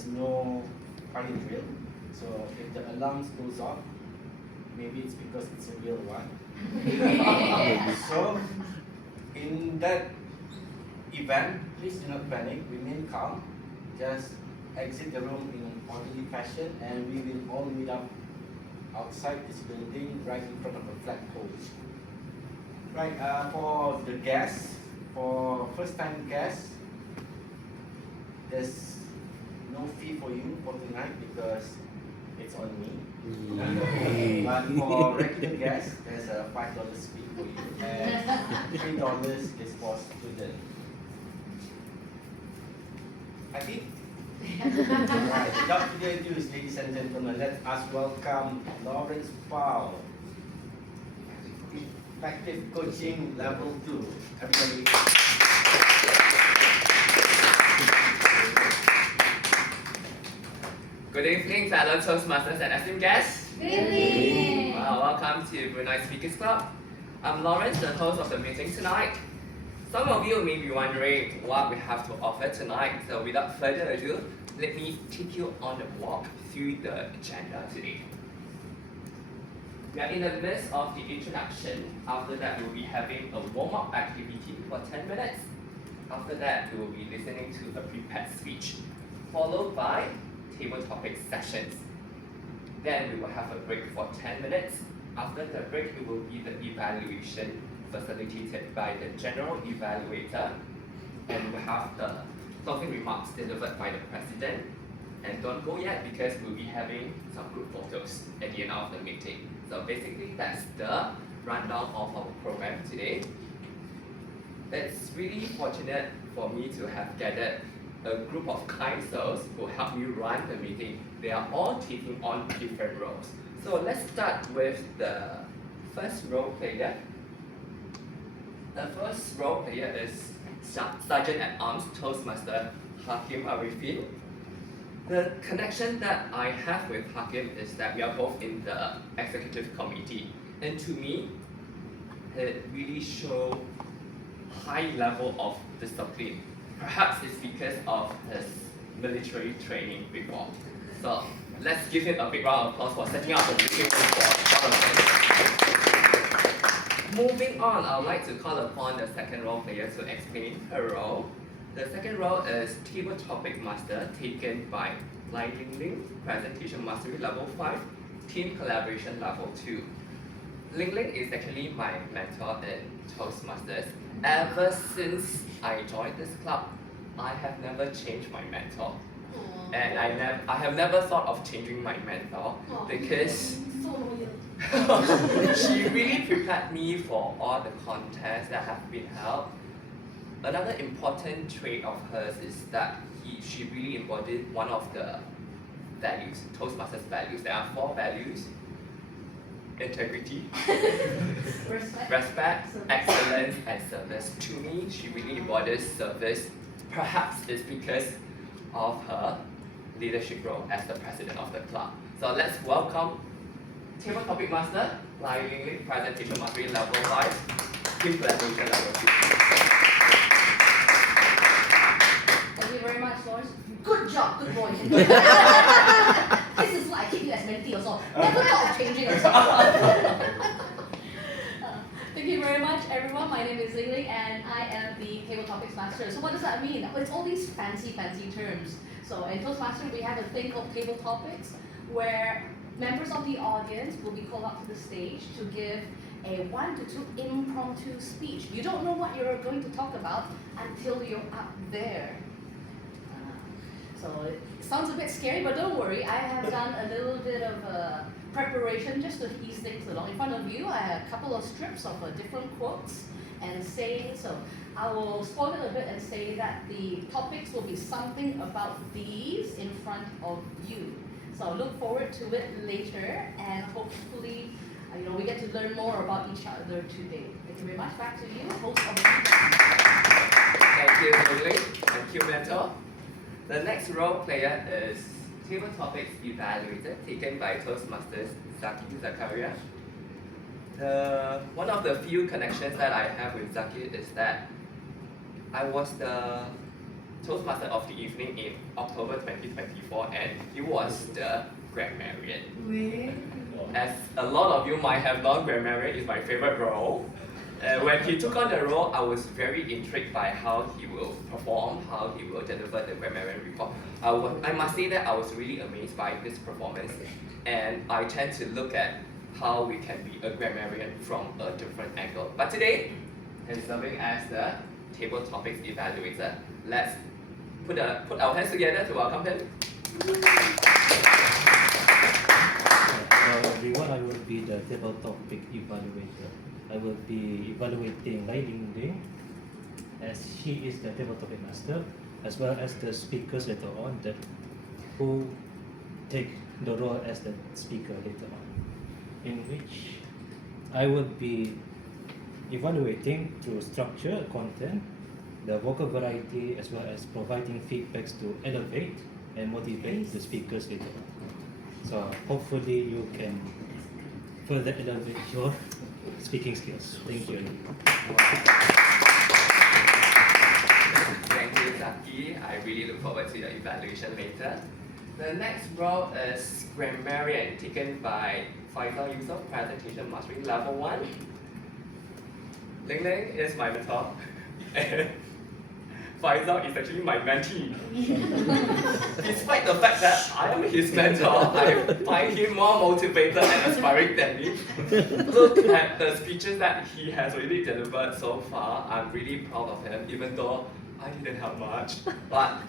there's no fire drill. So if the alarms goes off, maybe it's because it's a real one. So in that event, please do not panic, remain calm, just exit the room in an orderly fashion, and we will all meet up outside this building right in front of the flagpole. Right, for the guests, for first time guests, there's no fee for you for tonight because it's on me. But for regular guests, there's a $5 fee for you, and $3 is for students. Happy? Right, without further ado, ladies and gentlemen, let us welcome Lawrence Powell, Effective Coaching Level 2. Everybody. Good evening, fellow Toastmasters and esteemed guests. Good evening. Welcome to Brunei Speakers Club. I'm Lawrence, the host of the meeting tonight. Some of you may be wondering what we have to offer tonight, so without further ado, let me take you on a walk through the agenda today. We are in the midst of the introduction. After that, we'll be having a warm-up activity for 10 minutes. After that, we will be listening to a prepared speech, followed by table topic sessions. Then we will have a break for 10 minutes. After the break, it will be the evaluation facilitated by the general evaluator, and we'll have the closing remarks delivered by the president. And don't go yet because we'll be having some group photos at the end of the meeting. So basically that's the rundown of our program today. It's really fortunate for me to have gathered a group of kind souls who help me run the meeting. They are all taking on different roles. So let's start with the first role player. The first role player is Sergeant at Arms Toastmaster Hakim Arifin. The connection that I have with Hakim is that we are both in the executive committee, and to me, it really shows high level of discipline. Perhaps it's because of his military training before. So let's give him a big round of applause for setting up the meeting for all of us. Moving on, I would like to call upon the second role player to explain her role. The second role is Table Topic Master, taken by Lai Ling Ling, Presentation Mastery Level 5, Team Collaboration Level 2. Ling Ling is actually my mentor in Toastmasters. Ever since I joined this club, I have never changed my mentor. And I have never thought of changing my mentor because she really prepared me for all the contests that have been held. Another important trait of hers is that she really embodied one of the values, Toastmasters values. There are 4 values: integrity, respect, excellence, and service. To me, she really embodies service. Perhaps it's because of her leadership role as the president of the club. So let's welcome Table Topic Master, Lai Ling Ling, Presentation Mastery Level 5, Team Collaboration Level 2. Thank you very much, Lawrence. Good job, good boy. This is what I keep you as mentee also. Never thought of changing also. Thank you very much, everyone. My name is Ling Ling, and I am the Table Topics Master. So what does that mean? It's all these fancy terms. So in Toastmaster, we have a thing called Table Topics, where members of the audience will be called up to the stage to give a 1 to 2 impromptu speech. You don't know what you're going to talk about until you're up there. So it sounds a bit scary, but don't worry. I have done a little bit of preparation just to ease things along. In front of you, I have a couple of strips of different quotes and sayings. So I will spoil it a bit and say that the topics will be something about these in front of you. So look forward to it later, and hopefully, we get to learn more about each other today. Thank you very much. Back to you, host of the meeting. Thank you, Lily. Thank you, mentor. The next role player is Table Topics Evaluator, taken by Toastmasters Zaki Zakaria. One of the few connections that I have with Zaki is that I was the Toastmaster of the evening in October 2024, and he was the grammarian. As a lot of you might have known, grammarian is my favorite role. When he took on the role, I was very intrigued by how he will perform, how he will deliver the grammarian report. I must say that I was really amazed by his performance, and I tend to look at how we can be a grammarian from a different angle. But today, he's serving as the table topics evaluator. Let's put our hands together to welcome him. Hello everyone, I will be the table topic evaluator. I will be evaluating Lai Ling Ling, as she is the table topic master, as well as the speakers later on that who take the role as the speaker later on, in which I will be evaluating through structure, content, the vocal variety, as well as providing feedbacks to elevate and motivate the speakers later on. So hopefully you can further elevate your speaking skills. Thank you. Thank you, Zaki. I really look forward to your evaluation later. The next role is grammarian, taken by Faisal Yusuf, presentation mastering level 1. Ling Ling is my mentor. Faisal is actually my mentee. Despite the fact that I am his mentor, I find him more motivated and aspiring than me. Look at the speeches that he has already delivered so far. I'm really proud of him, even though I didn't have much. But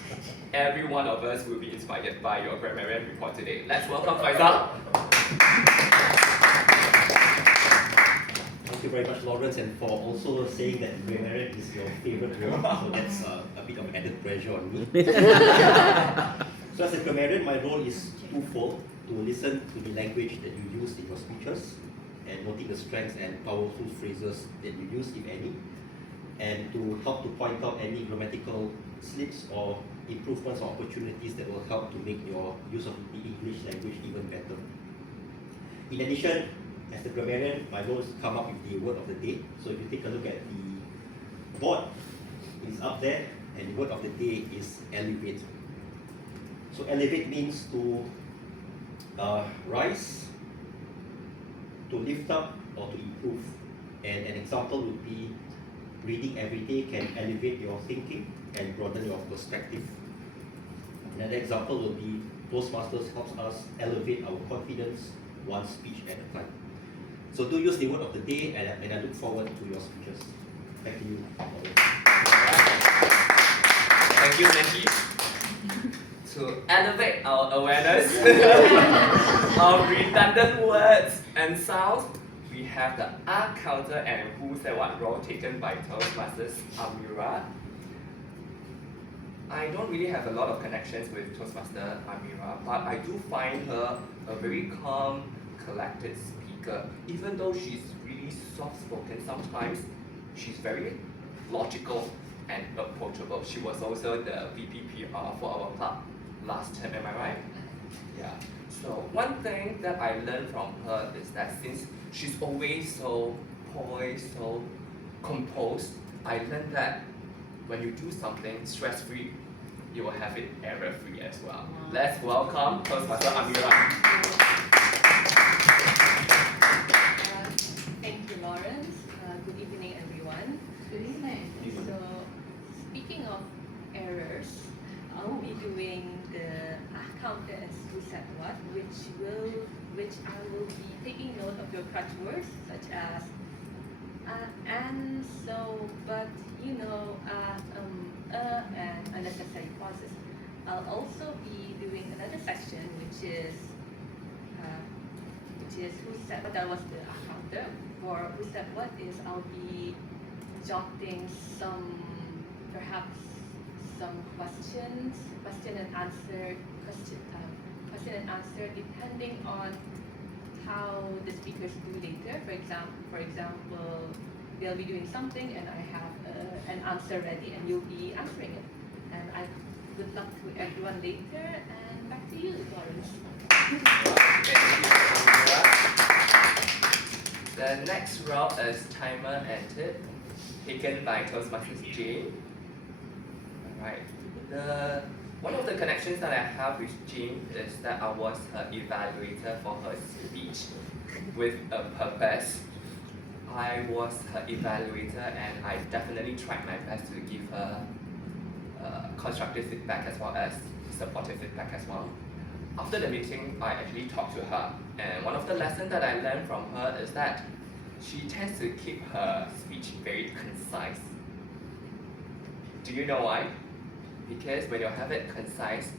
every one of us will be inspired by your grammarian report today. Let's welcome Faisal. Thank you very much, Lawrence, and for also saying that grammarian is your favorite role. So that's a bit of added pressure on me. So as a grammarian, my role is twofold: to listen to the language that you use in your speeches, and noting the strengths and powerful phrases that you use, if any, and to help to point out any grammatical slips or improvements or opportunities that will help to make your use of the English language even better. In addition, as the grammarian, my role is to come up with the word of the day. So if you take a look at the board, it's up there, and the word of the day is elevate. So elevate means to rise, to lift up, or to improve. And an example would be reading every day can elevate your thinking and broaden your perspective. Another example would be Toastmasters helps us elevate our confidence one speech at a time. So do use the word of the day, and I look forward to your speeches. Back to you. Thank you, Nancy. To elevate our awareness of redundant words and sounds, we have the art counter and who said what role taken by Toastmasters Amira. I don't really have a lot of connections with Toastmaster Amira, but I do find her a very calm, collected speaker. Even though she's really soft-spoken sometimes, she's very logical and approachable. She was also the VPPR for our club last term, am I right? Yeah. So one thing that I learned from her is that since she's always so poised, so composed, I learned that when you do something stress-free, you will have it error-free as well. Let's welcome Toastmaster Amira. Thank you, Lawrence. Good evening, everyone. Good evening. So, speaking of errors, I'll be doing the counter and who said what, which I will be taking note of your crutch words such as and so, but you know, and unnecessary pauses. I'll also be doing another section which is who said what. That was the counter. For who said what is I'll be jotting perhaps some question and answer depending on how the speakers do later. For example, they'll be doing something and I have an answer ready and you'll be answering it. And I good luck to everyone later, and back to you, Lawrence. The next route is timer and tip, taken by Toastmasters Jane. Alright. One of the connections that I have with Jean is that I was her evaluator for her speech with a purpose. I was her evaluator and I definitely tried my best to give her constructive feedback as well as supportive feedback as well. After the meeting, I actually talked to her, and one of the lessons that I learned from her is that she tends to keep her speech very concise. Do you know why? Because when you have it concise,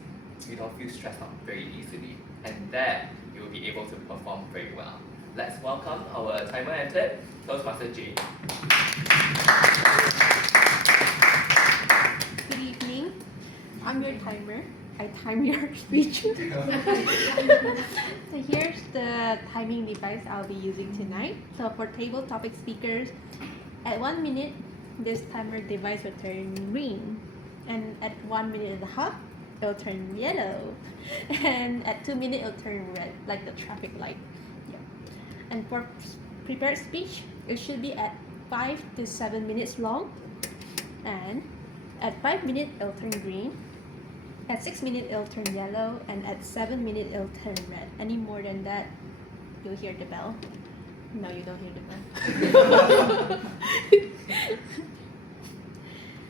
you don't feel stressed out very easily, and then you'll be able to perform very well. Let's welcome our timer entered, Toastmaster Jane. Good evening. I'm your timer. I time your speech. So here's the timing device I'll be using tonight. So for table topic speakers, at 1 minute, this timer device will turn green. And at 1 minute and a half, it'll turn yellow. And at 2 minutes, it'll turn red, like the traffic light. Yeah. And for prepared speech, it should be at 5 to 7 minutes long. And at 5 minutes, it'll turn green. At 6 minutes, it'll turn yellow. And at 7 minutes, it'll turn red. Any more than that, you'll hear the bell. No, you don't hear the bell.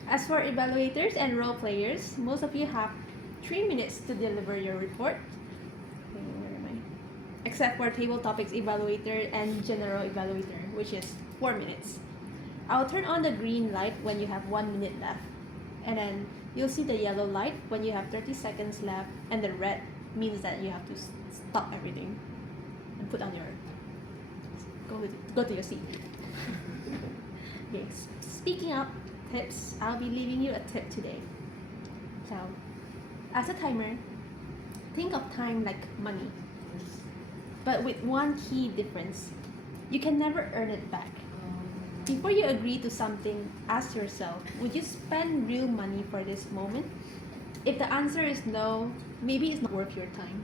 As for evaluators and role players, most of you have 3 minutes to deliver your report. Where am I? Except for table topics evaluator and general evaluator, which is 4 minutes. I'll turn on the green light when you have 1 minute left. And then you'll see the yellow light when you have 30 seconds left, and the red means that you have to stop everything and put on your go to your seat. Yes. Speaking of tips, I'll be leaving you a tip today. So, as a timer, think of time like money, but with one key difference: you can never earn it back. Before you agree to something, ask yourself, would you spend real money for this moment? If the answer is no, maybe it's not worth your time.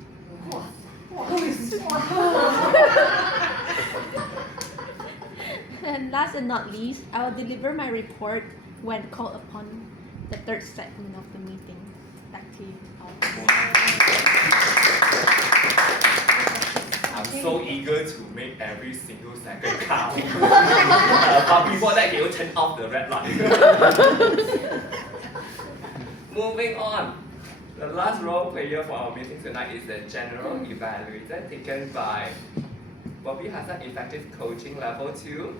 And last and not least, I will deliver my report when called upon the third segment of the meeting. Back to you. I'm so eager to make every single second count. But before that, can you turn off the red light? Moving on. The last role player for our meeting tonight is the general evaluator taken by Bobby Hassan Effective Coaching Level 2.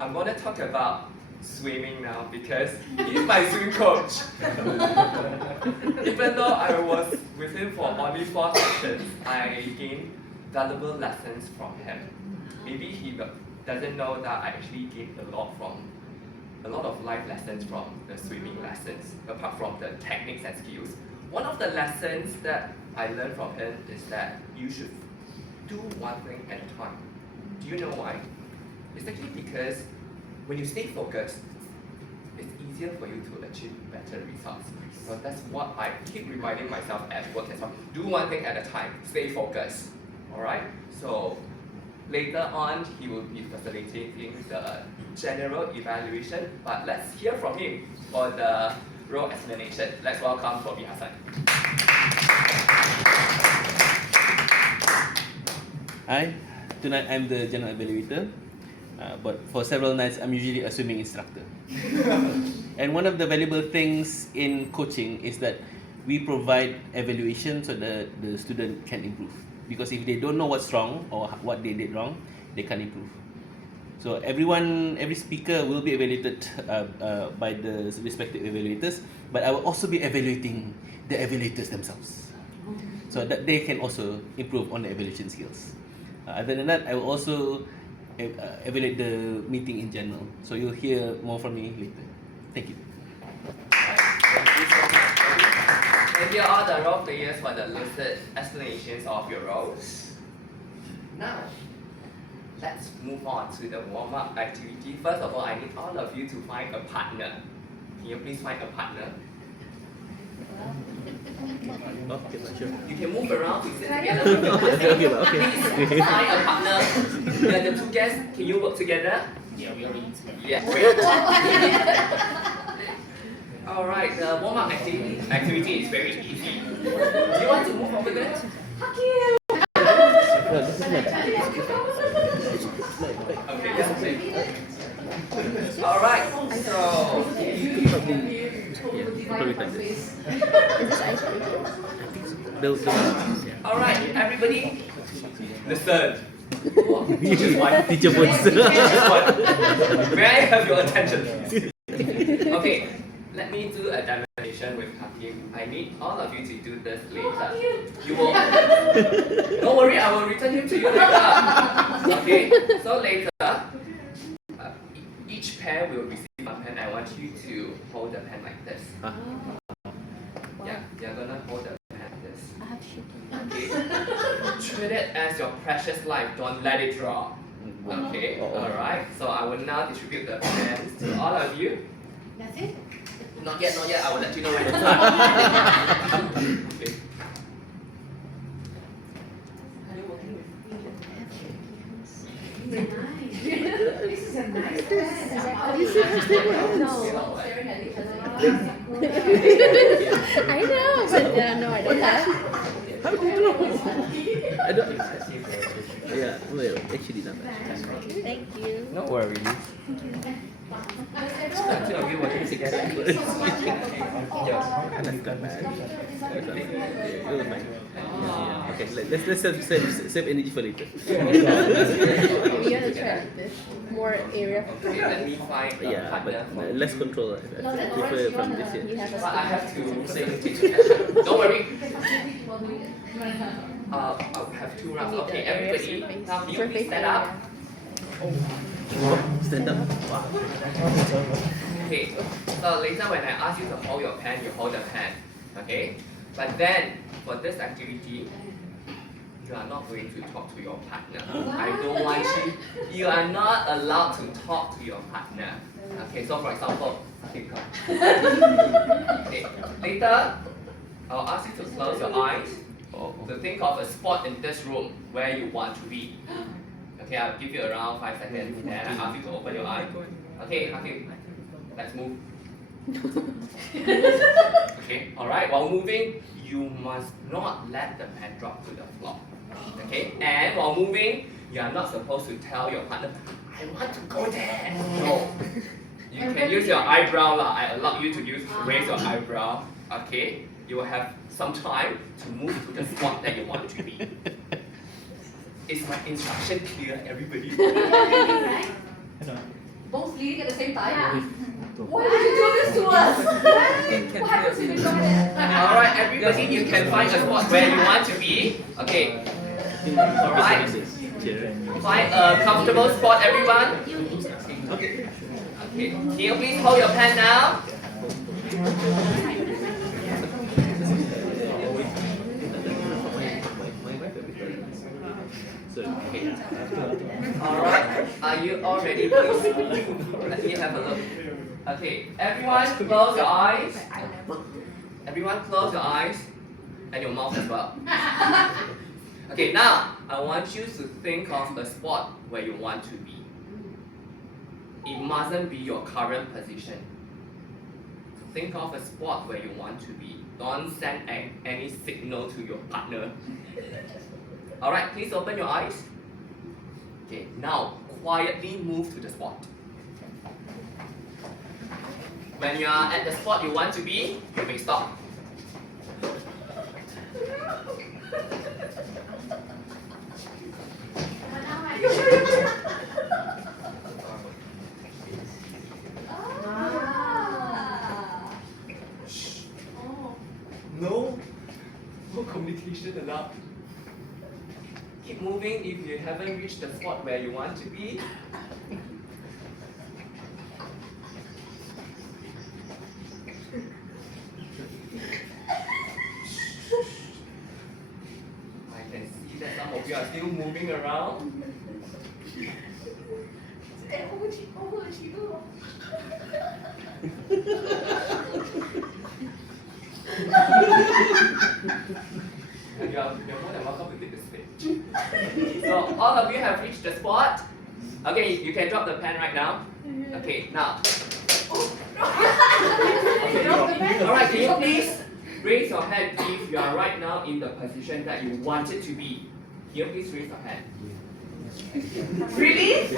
I'm going to talk about swimming now because he's my swim coach. Even though I was with him for only 4 sessions, I gained valuable lessons from him. Maybe he doesn't know that I actually gained a lot of life lessons from the swimming lessons, apart from the techniques and skills. One of the lessons that I learned from him is that you should do one thing at a time. Do you know why? It's actually because when you stay focused, it's easier for you to achieve better results. So that's what I keep reminding myself at work as well. Do one thing at a time, stay focused. Alright? So later on, he will be facilitating the general evaluation, but let's hear from him for the role explanation. Let's welcome Bobby Hassan. Hi, tonight I'm the general evaluator, but for several nights I'm usually a swimming instructor. And one of the valuable things in coaching is that we provide evaluation so that the student can improve. Because if they don't know what's wrong or what they did wrong, they can't improve. So every speaker will be evaluated by the respective evaluators, but I will also be evaluating the evaluators themselves, so that they can also improve on the evaluation skills. Other than that, I will also evaluate the meeting in general. So you'll hear more from me later. Thank you. And here are the role players for the lucid explanations of your roles. Now, let's move on to the warm-up activity. First of all, I need all of you to find a partner. Can you please find a partner? Okay, sure. You can move around to sit together with your partner. Please find a partner. Yeah, the two guests, can you work together? Yeah, we already. Yeah, great. Alright, the warm-up activity is very easy. Do you want to move over there? Okay, yes, please. Alright, so Probably time this. Is this ice cream? alright, everybody, listen. Teacher voice. May I have your attention, please? Okay, let me do a demonstration with Hakim. I need all of you to do this later. You will. Don't worry, I will return him to you later. Okay, so later, each pair will receive a pen. I want you to hold the pen like this. Yeah, you're gonna hold the pen like this. I have shaking. Okay. Treat it as your precious life. Don't let it drop. Okay. Alright. So I will now distribute the pens to all of you. That's it? Not yet, not yet. I will let you know when it's done. Okay. This is a nice pen. Are you serious? No. Staring at each other. I know, but no, I don't have. How do you know? I don't. Yeah, well, actually not bad. Thank you. No worries. Two of you working together. That's not bad. Okay, let's save energy for later. We want to try like this. More area. Okay, let me find a Yeah, partner for but less control. Different from this You year. have a But I have to say sticker. don't worry. I'll have two rounds. Okay, everybody. Now can you please stand up? Stand up. Wow. Okay. So later when I ask you to hold your pen, you hold the pen. Okay? But then for this activity, you are not going to talk to your partner. I don't want you. You are not allowed to talk to your partner. Okay, so for example, okay, come. Okay, later, I'll ask you to close your eyes to think of a spot in this room where you want to be. Okay, I'll give you around 5 seconds and I ask you to open your eye. Okay, let's move. Okay, alright, while moving, you must not let the pen drop to the floor. Okay, and while moving, you are not supposed to tell your partner, I want to go there. No. You can use your eyebrow. I allow you to raise your eyebrow. Okay, you will have some time to move to the spot that you want to be. Is my instruction clear, everybody? Right? Both leading at the same time? Why did you do this to us? What happens if we try that? Alright, everybody, you can find a spot where you want to be. Okay. Alright. Find a comfortable spot, everyone. Okay. Can you please hold your pen now? Alright, are you all ready, please? Let me have a look. Okay, everyone close your eyes. Everyone close your eyes. And your mouth as well. Okay, now, I want you to think of a spot where you want to be. It mustn't be your current position. Think of a spot where you want to be. Don't send any signal to your partner. Alright, please open your eyes. Okay, now quietly move to the spot. When you are at the spot you want to be, you may stop. No communication allowed. Keep moving if you haven't reached the spot where you want to be. I can see that some of you are still moving around. You're more than welcome to take the stage. So all of you have reached the spot. Okay, you can drop the pen right now. Okay, now. Okay. Alright, can you please raise your hand if you are right now in the position that you wanted to be? Can you please raise your hand? Really?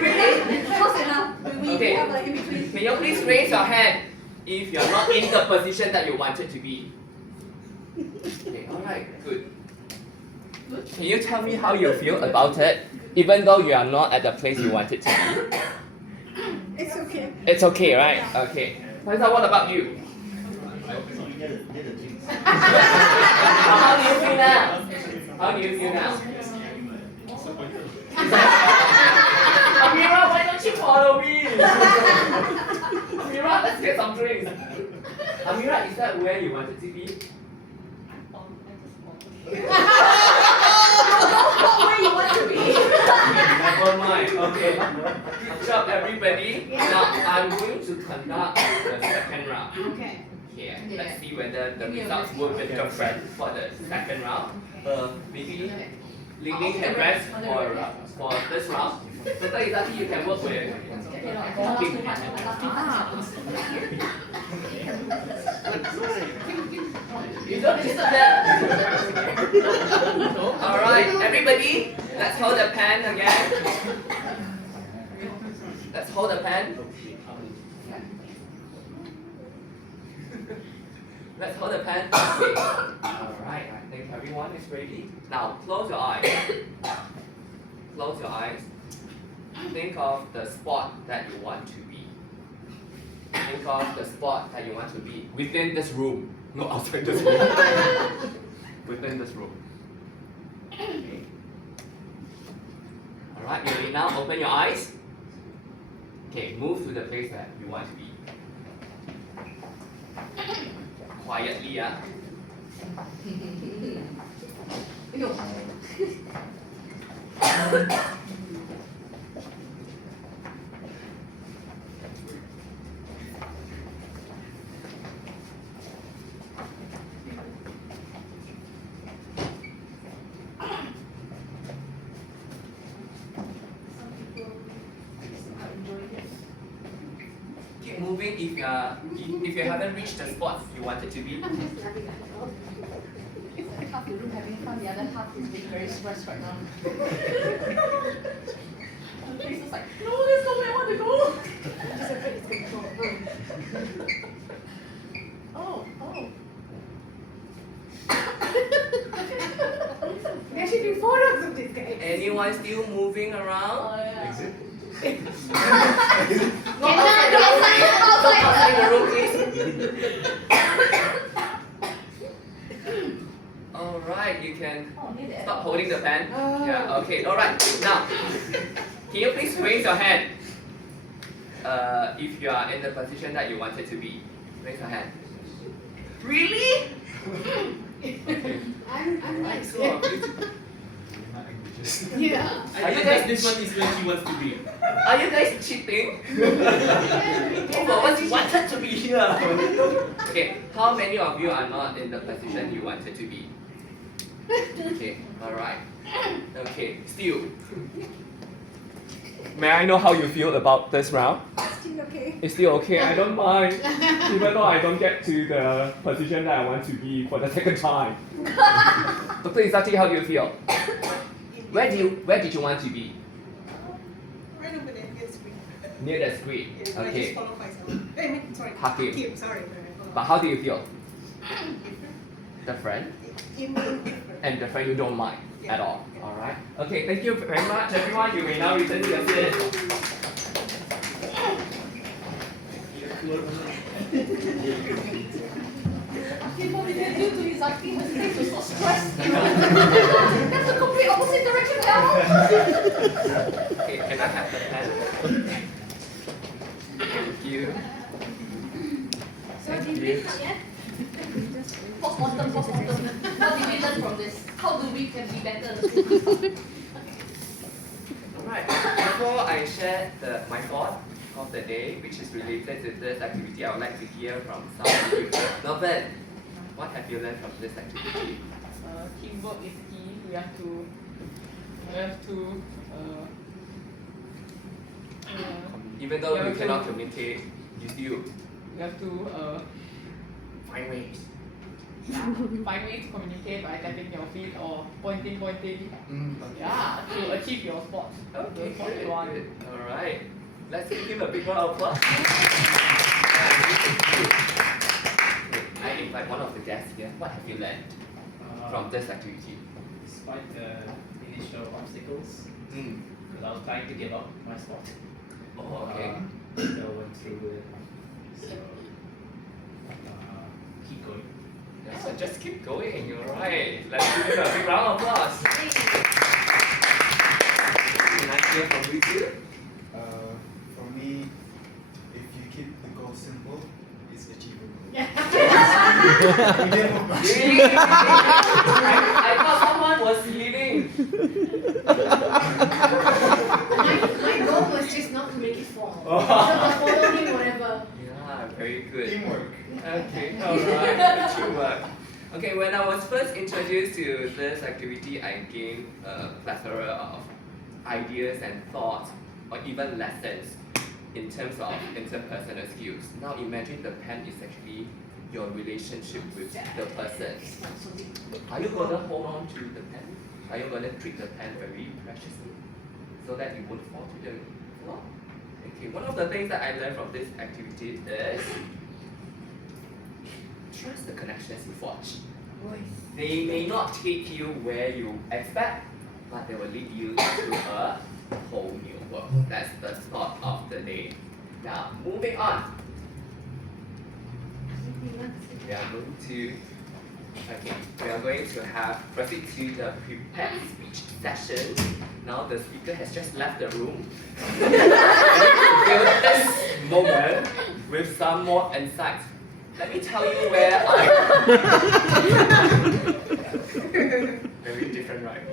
Really? Close enough. We Okay. have like in between. Can you please raise your hand if you are not in the position that you wanted to be? Okay, alright, good. Can you tell me how you feel about it, even though you are not at the place you wanted to be? It's okay. It's okay, right? Okay. Faisal, what about you? How do you feel now? How do you feel now? Amira, why don't you follow me? Amira, let's get some drinks. Amira, is that where you wanted to be? Where you want to be? Never mind. Okay. Good job, everybody. Now I'm going to conduct the second round. Okay. Here, let's see whether the results will be different for the second round. Maybe Ling Ling can rest for this round. So Izati, you can work with. Okay, no, I cannot laugh too much. I laugh too much. You don't disturb them. Alright, everybody, let's hold the pen again. Let's hold the pen. Let's hold the pen. Okay. Alright, I think everyone is ready. Now close your eyes. Close your eyes. Think of the spot that you want to be. Think of the spot that you want to be within this room, not outside this room. Within this room. Okay. Alright, you ready now? Open your eyes. Okay, move to the place that you want to be. Quietly, yeah. Keep moving if you haven't reached the spot you wanted to be. Half the room having fun, the other half is being very stressed right now. The face is like, no, there's nowhere I want to go. Just okay, it's going to go. Oh. There should be photos of this guy. Anyone still moving around? Oh, yeah. Exit. No, outside the room, please. Alright, you can stop holding the pen. Yeah, okay, alright. Now, can you please raise your hand if you are in the position that you wanted to be? Raise your hand. Really? Okay. I'm Right, like, so yeah. Are you guys this one is where she wants to be. Are you guys cheating? Oh, but wanted to be here. Okay, how many of you are not in the position you wanted to be? Okay, alright. Okay, still. May I know how you feel about this round? Still okay. It's still okay, I don't mind. Even though I don't get to the position that I want to be for the second time. Dr. Izati, how do you feel? Where did you want to be? Right over there, near the screen. Near the screen. Yeah, I just Okay. follow myself. I mean, sorry. Hakim. Sorry. But how do you feel? Different. Different? Different. And different you don't mind at all. Alright? Okay, thank you very much everyone. You may now return to your seat. People didn't do to Izaki, his face was so stressed. That's the complete opposite direction now. Okay, can I have the pen? Thank you. So did we yet? Postmortem. What did we learn from this? How do we can be better? Alright, before I share my thought of the day, which is related to this activity, I would like to hear from some of you. Novel, what have you learned from this activity? Teamwork is key. We have to Even though Yeah, you okay. cannot communicate, You have to find ways. find ways to communicate by tapping your feet or pointing. Okay. Yeah, to achieve your sport. Okay, The sport good, you want. good. Alright. Let's give him a big round of applause. I invite one of the guests here. What have you learned from this activity? Despite the initial obstacles, Mm. because I was trying to give up my sport. Oh, okay. Still went through it. So, keep going. Yeah, so just keep going, alright. Let's give him a big round of applause. Nice hear from you too. For me, if you keep the goal simple, it's achievable. I thought someone was leaving. My goal was just not to make it fall. So just follow him whatever. Yeah, very good. Teamwork. Okay, alright. Teamwork. Okay, when I was first introduced to this activity, I gained a plethora of ideas and thoughts, or even lessons in terms of interpersonal skills. Now imagine the pen is actually your relationship with the person. Are you gonna hold on to the pen? Are you gonna treat the pen very preciously so that it won't fall to the floor? Okay, one of the things that I learned from this activity is trust the connections you forge. They may not take you where you expect, but they will lead you to a whole new world. That's the thought of the day. Now, moving on. We are going to proceed to the prepared speech session. Now the speaker has just left the room. I need to fill this moment with some more insights. Let me tell you where very different, right?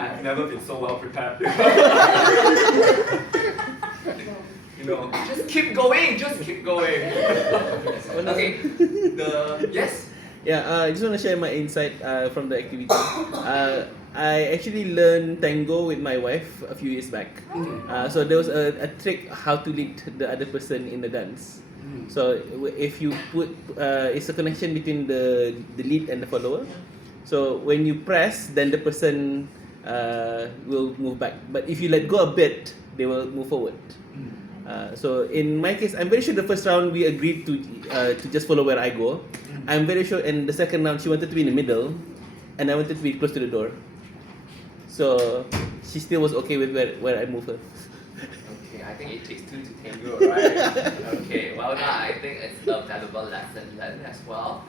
I've never been so well prepared. Just keep going, Okay, yes? Yeah, I just want to share my insight from the activity. I actually learned tango with my wife a few years back. So there was a trick how to lead the other person in the dance. So if you put, it's a connection between the lead and the follower. So when you press, then the person will move back. But if you let go a bit, they will move forward. So in my case, I'm very sure the first round we agreed to just follow where I go. I'm very sure in the second round she wanted to be in the middle, and I wanted to be close to the door. So she still was okay with where I move her. Okay, I think it takes two to tango, right? Okay, well done. I think it's a valuable lesson learned as well.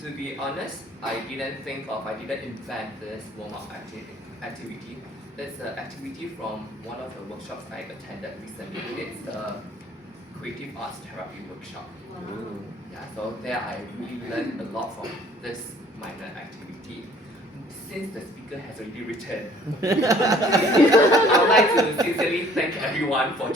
To be honest, I didn't invent this warm-up activity. It's an activity from one of the workshops I attended recently. It's a creative arts therapy workshop. Wow. Yeah, so there I really learned a lot from this minor activity. Since the speaker has already returned, I would like to sincerely thank everyone for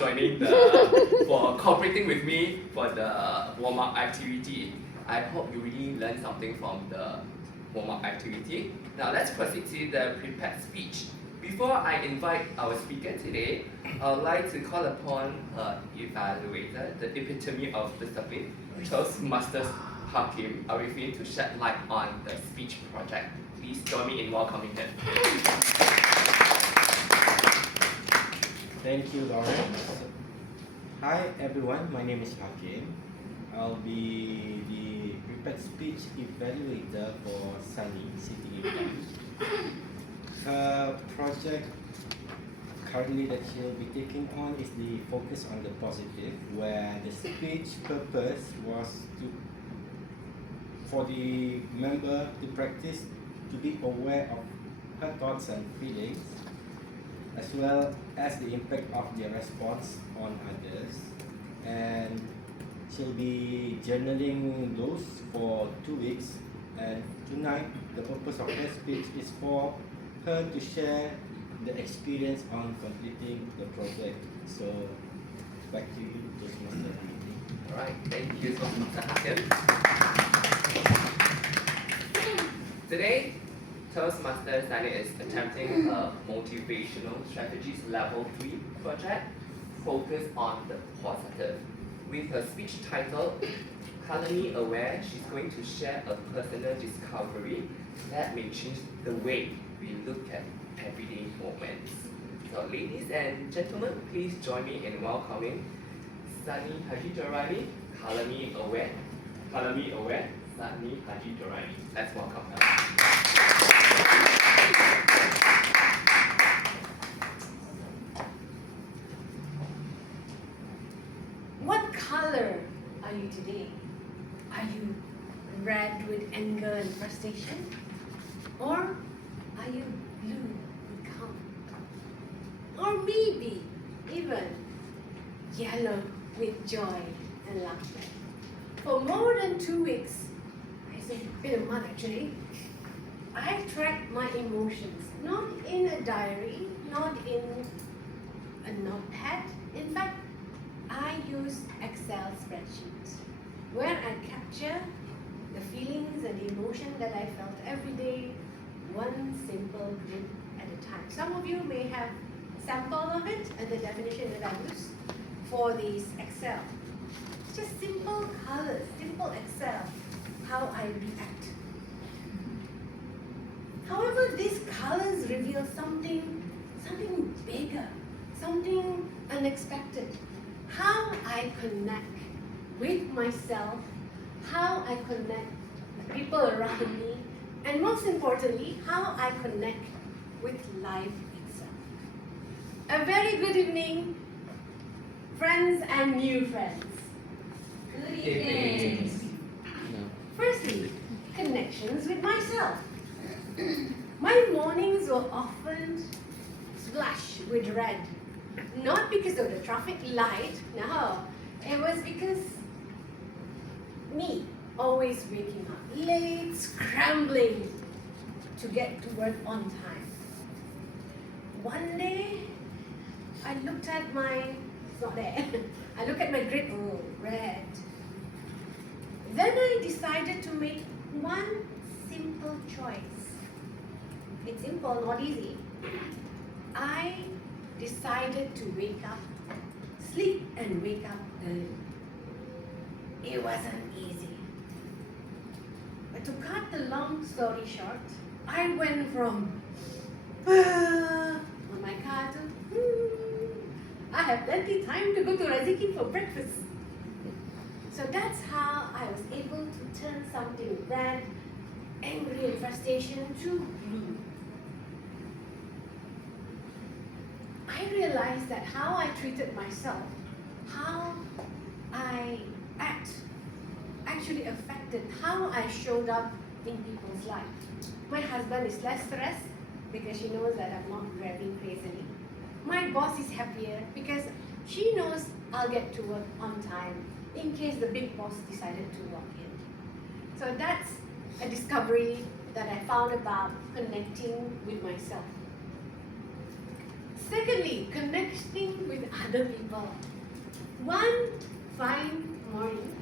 for cooperating with me for the warm-up activity. I hope you really learned something from the warm-up activity. Now let's proceed to the prepared speech. Before I invite our speaker today, I would like to call upon her evaluator, the epitome of discipline, Toastmaster Hakim Arifin, to shed light on the speech project. Please join me in welcoming him. Thank you, Lawrence. Hi everyone, my name is Hakim. I'll be the prepared speech evaluator for Sunny sitting in front. Her project currently that she'll be taking on is the focus on the positive, where the speech purpose was for the member to practice to be aware of her thoughts and feelings, as well as the impact of their response on others. And she'll be journaling those for 2 weeks. And tonight, the purpose of her speech is for her to share the experience on completing the project. So, back to you, Toastmaster. Alright, thank you so much, Mr. Hakim. Today, Toastmaster Sunny is attempting a motivational strategies level 3 project. focus on the positive. With her speech title, Color Me Aware, she's going to share a personal discovery that may change the way we look at everyday moments. So ladies and gentlemen, please join me in welcoming Sunny Haji Dorani, Color Me Aware. Color Me Aware, Sunny Haji Dorani. Let's welcome her. What color are you today? Are you red with anger and frustration? Or are you blue with calm? Or maybe even yellow with joy and laughter? For more than 2 weeks, it's been a month actually, I've tracked my emotions, not in a diary, not in a notepad. In fact, I use Excel spreadsheets where I capture the feelings and the emotion that I felt every day, one simple grid at a time. Some of you may have sample of it and the definition that I use for these Excel. It's just simple colors, simple Excel, how I react. However, these colors reveal something bigger, something unexpected. How I connect with myself, how I connect with people around me, and most importantly, how I connect with life itself. A very good evening, friends and new friends. Good evening. Firstly, connections with myself. My mornings were often splashed with red. Not because of the traffic light, no. It was because me always waking up late, scrambling to get to work on time. One day, I looked at it's not there. I looked at my grid, oh, red. Then I decided to make one simple choice. It's simple, not easy. I decided to wake up, sleep and wake up early. It wasn't easy. But to cut the long story short, I went from on my car to I have plenty time to go to Raziki for breakfast. So that's how I was able to turn something red, angry and frustration to blue. I realized that how I treated myself, how I act, actually affected how I showed up in people's life. My husband is less stressed because she knows that I'm not driving crazily. My boss is happier because she knows I'll get to work on time in case the big boss decided to walk in. So that's a discovery that I found about connecting with myself. Secondly, connecting with other people. One fine morning,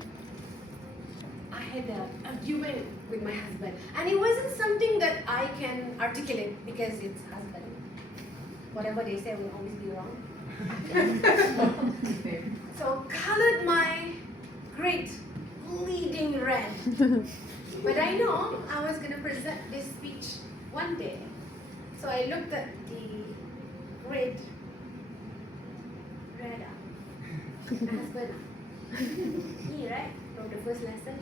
I had an argument with my husband, and it wasn't something that I can articulate because it's husband. Whatever they say will always be wrong. So colored my great bleeding red. But I know I was going to present this speech one day. So I looked at the red my husband. Me, right? From the first lesson.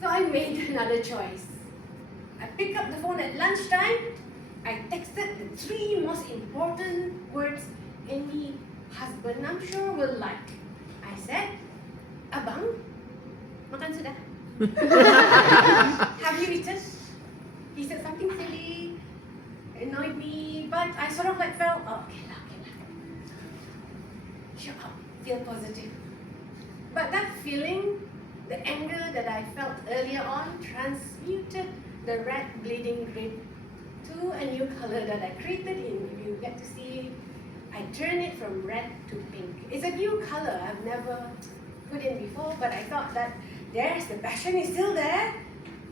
So I made another choice. I picked up the phone at lunchtime. I texted the 3 most important words any husband I'm sure will like. I said, Abang, makan sudah? Have you eaten? He said something silly, annoyed me, but I sort of like felt, oh, okay lah. Shut up, feel positive. But that feeling, the anger that I felt earlier on, transmuted the red bleeding grid to a new color that I created in. If you get to see, I turned it from red to pink. It's a new color I've never put in before, but I thought that the passion is still there,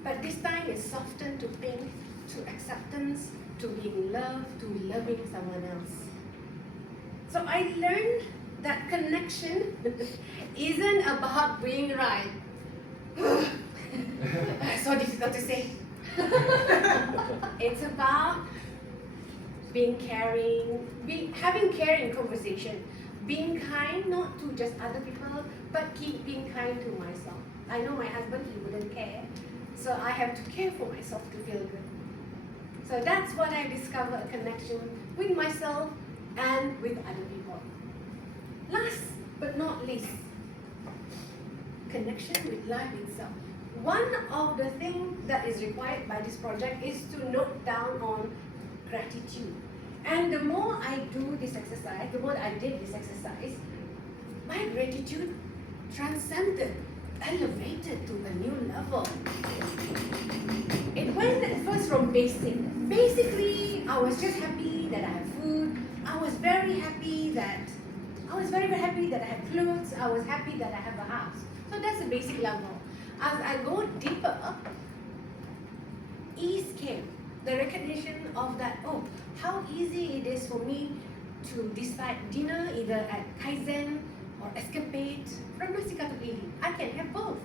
but this time it's softened to pink, to acceptance, to being loved, to loving someone else. So I learned that connection isn't about being right. So difficult to say. It's about being caring, having caring conversation, being kind not to just other people, but keep being kind to myself. I know my husband, he wouldn't care, so I have to care for myself to feel good. So that's what I discovered, a connection with myself and with other people. Last but not least, connection with life itself. One of the things that is required by this project is to note down on gratitude. And the more I do this exercise, the more I did this exercise, my gratitude transcended, elevated to a new level. It went at first from basic. Basically, I was just happy that I have food. I was very happy that I have clothes. I was happy that I have a house. So that's the basic level. As I go deeper, ease came. The recognition of that, oh, how easy it is for me to decide dinner either at Kaizen or Escapade from nasi katu pili. I can have both.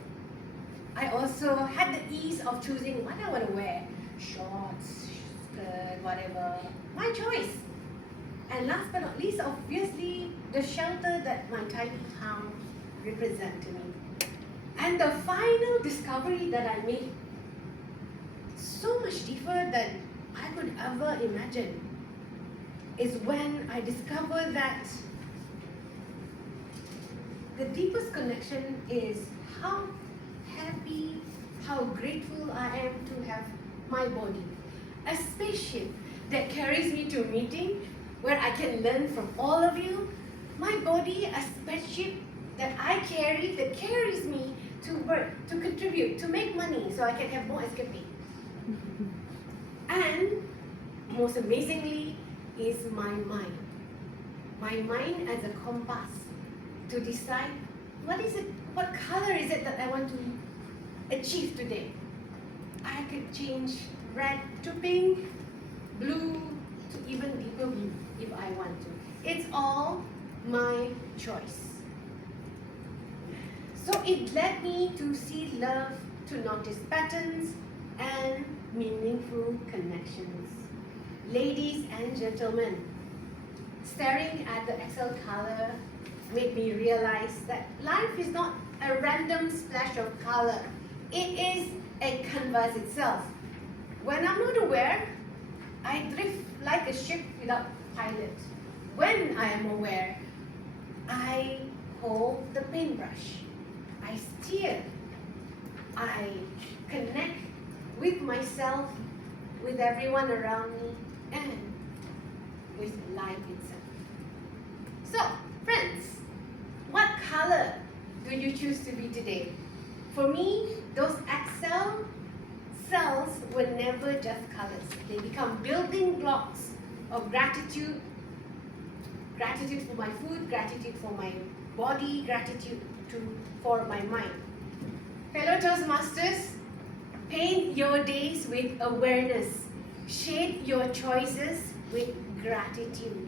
I also had the ease of choosing what I want to wear. Shorts, skirt, whatever. My choice. And last but not least, obviously, the shelter that my tiny house represents to me. And the final discovery that I made, so much deeper than I could ever imagine, is when I discovered that the deepest connection is how happy, how grateful I am to have my body. A spaceship that carries me to a meeting where I can learn from all of you. My body, a spaceship that I carry, that carries me to work, to contribute, to make money so I can have more escapade. And most amazingly is my mind. My mind as a compass to decide what color is it that I want to achieve today. I could change red to pink, blue to even deeper blue if I want to. It's all my choice. So it led me to see love, to notice patterns and meaningful connections. Ladies and gentlemen, staring at the Excel color made me realize that life is not a random splash of color. It is a canvas itself. When I'm not aware, I drift like a ship without pilot. When I am aware, I hold the paintbrush. I steer. I connect with myself, with everyone around me, and with life itself. So, friends, what color do you choose to be today? For me, those Excel cells were never just colors. They become building blocks of gratitude. Gratitude for my food, gratitude for my body, gratitude for my mind. Fellow Toastmasters, paint your days with awareness. Shape your choices with gratitude.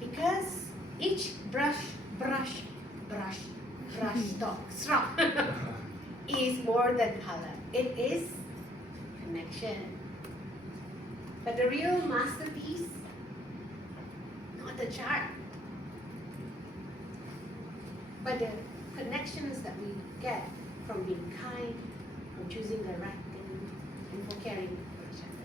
Because each brush stroke is more than color. It is connection. But the real masterpiece, not the chart, but the connections that we get from being kind, from choosing the right thing, and for caring for each other.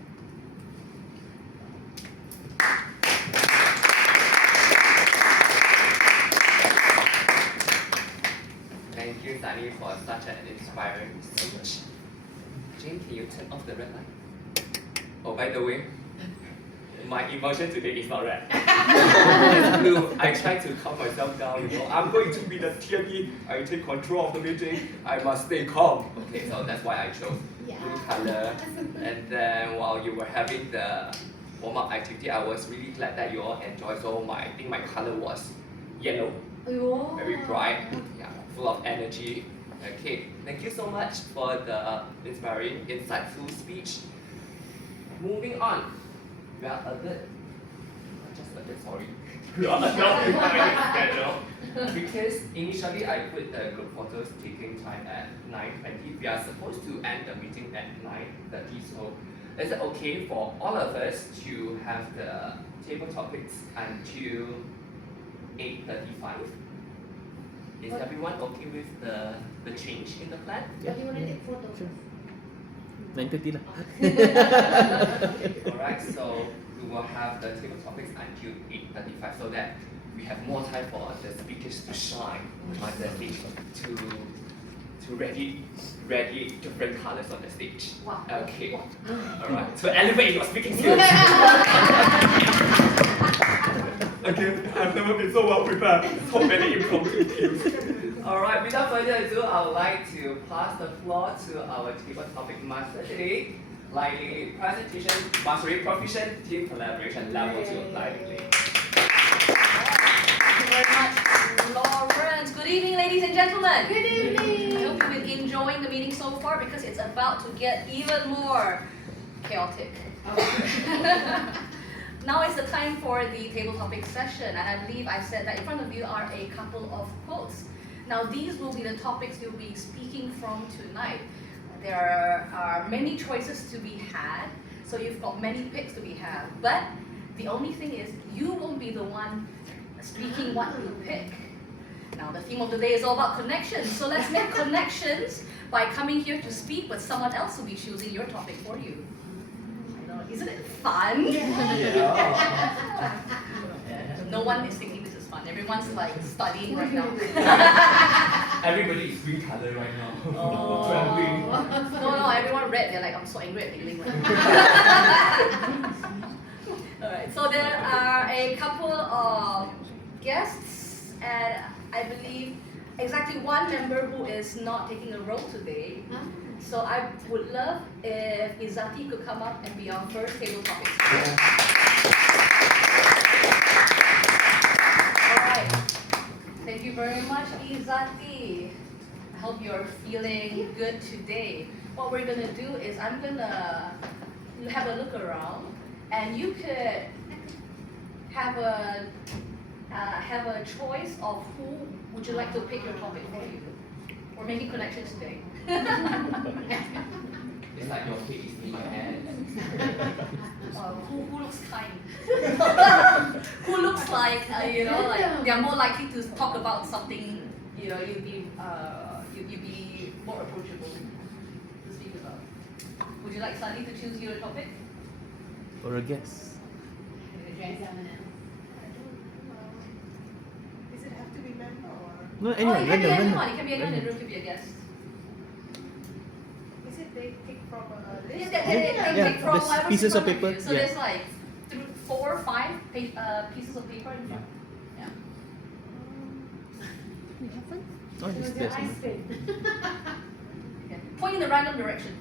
Thank you, Sunny, for such an inspiring speech. Jane, can you turn off the red light? Oh, by the way, my emotion today is not red. It's blue. I try to calm myself down. I'm going to be the TME. I take control of the meeting. I must stay calm. Okay, so that's why I chose blue color. And then while you were having the warm-up activity, I was really glad that you all enjoyed. So I think my color was yellow. Oh. Very bright. Yeah, full of energy. Okay, thank you so much for the inspiring, insightful speech. Moving on. We are a bit, just a bit sorry. Not preparing schedule. Because initially I put the group photos taking time at 9:20. We are supposed to end the meeting at 9:30. So is it okay for all of us to have the table topics until 8:35? Is everyone okay with the change in the plan? But you want to take photos? 9:30 lah. Alright, so we will have the table topics until 8:35 so that we have more time for the speakers to shine on the stage to radiate different colors on the stage. Wow. Okay. Alright. To elevate your speaking skills. Again, I've never been so well prepared. So many impromptu cues. Alright, without further ado, I would like to pass the floor to our table topic master today. Lively presentation, mastery proficient, team collaboration, level 2, lively. Thank you very much, Lawrence. Good evening, ladies and gentlemen. Good evening. I hope you've been enjoying the meeting so far because it's about to get even more chaotic. Now is the time for the table topic session, and I believe I said that in front of you are a couple of quotes. Now these will be the topics we'll be speaking from tonight. There are many choices to be had, so you've got many picks to be had. But the only thing is, you won't be the one speaking what you pick. Now the theme of the day is all about connections, so let's make connections by coming here to speak, but someone else will be choosing your topic for you. I know, isn't it fun? No one is thinking this is fun. Everyone's like studying right now. Everybody is green color right now. Oh. No, everyone red. They're like, I'm so angry at Ling Ling right now. Alright, so there are a couple of guests, and I believe exactly one member who is not taking a role today. So I would love if Izati could come up and be our first table topic speaker. Alright, thank you very much, Izati. I hope you're feeling good today. What we're gonna do is I'm gonna have a look around, and you could have a choice of who would you like to pick your topic for you. We're making connections today. It's like your feet is in my hands. Who looks kind? Who looks like like they're more likely to talk about something you'd be more approachable to speak about. Would you like Sunny to choose your topic? Or a guess. Does it have to be member or? No, It anyone, can be random. anyone. It can be anyone in the room. It can be a guest. Is it they pick from a They list? pick from there's whatever's pieces in of front paper, you. So yeah. there's like 4 or 5 pieces of paper in front. Yeah. Oh, this there's one. Okay. Point in the random direction.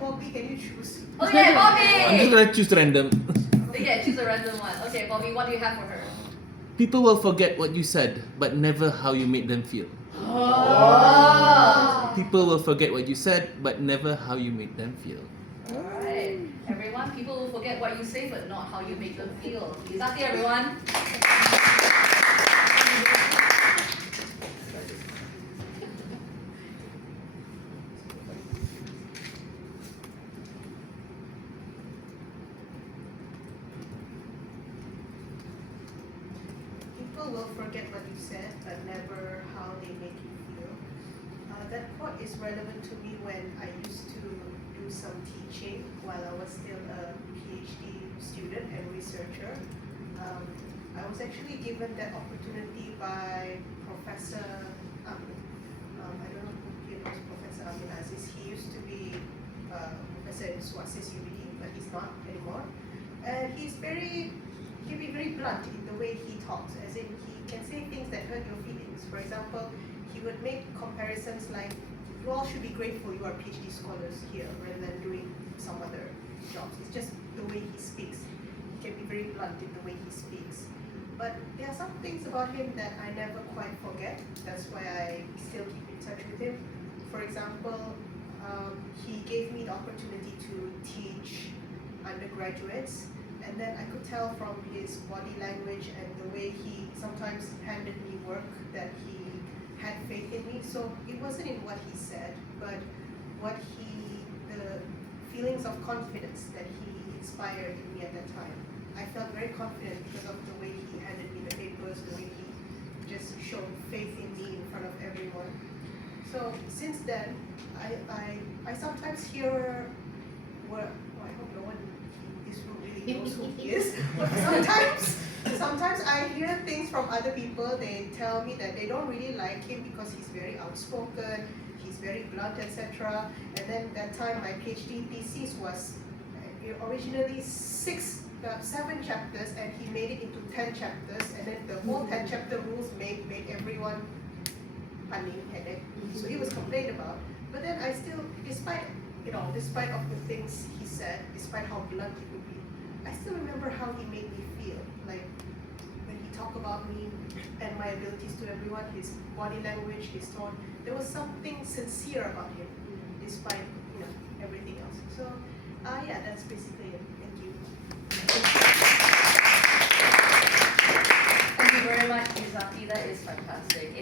Bobby, can you choose? Okay, Bobby! I'm just gonna choose random. Yeah, choose a random one. Okay, Bobby, what do you have for her? People will forget what you said, but never how you made them feel. Oh! People will forget what you said, but never how you made them feel. Alright, everyone, people will forget what you say, but not how you make them feel. Is that it, everyone? People will forget what you said, but never how they make you feel. That quote is relevant to me when I used to do some teaching while I was still a PhD student and researcher. I was actually given that opportunity by Professor Amin. I don't know if you know Professor Amin Aziz. He used to be professor in Swasis UBD, but he's not anymore. And he can be very blunt in the way he talks, as in he can say things that hurt your feelings. For example, he would make comparisons like, you all should be grateful you are PhD scholars here rather than doing some other jobs. It's just the way he speaks. He can be very blunt in the way he speaks. But there are some things about him that I never quite forget. That's why I still keep in touch with him. For example, he gave me the opportunity to teach undergraduates, and then I could tell from his body language and the way he sometimes handed me work that he had faith in me. So it wasn't in what he said, but the feelings of confidence that he inspired in me at that time. I felt very confident because of the way he handed me the papers, the way he just showed faith in me in front of everyone. So since then, I sometimes hear I hope no one in this room really knows who he is, but sometimes I hear things from other people. They tell me that they don't really like him because he's very outspoken, he's very blunt, etc. And then that time my PhD thesis was originally 7 chapters, and he made it into 10 chapters, and then the whole 10 chapter rules made everyone headache. So he was complained about. But then I still, despite of the things he said, despite how blunt he could be, I still remember how he made me feel. Like when he talked about me and my abilities to everyone, his body language, his tone, there was something sincere about him, despite everything else. So yeah, that's basically it. Thank you. Thank you very much, Izati. That is fantastic.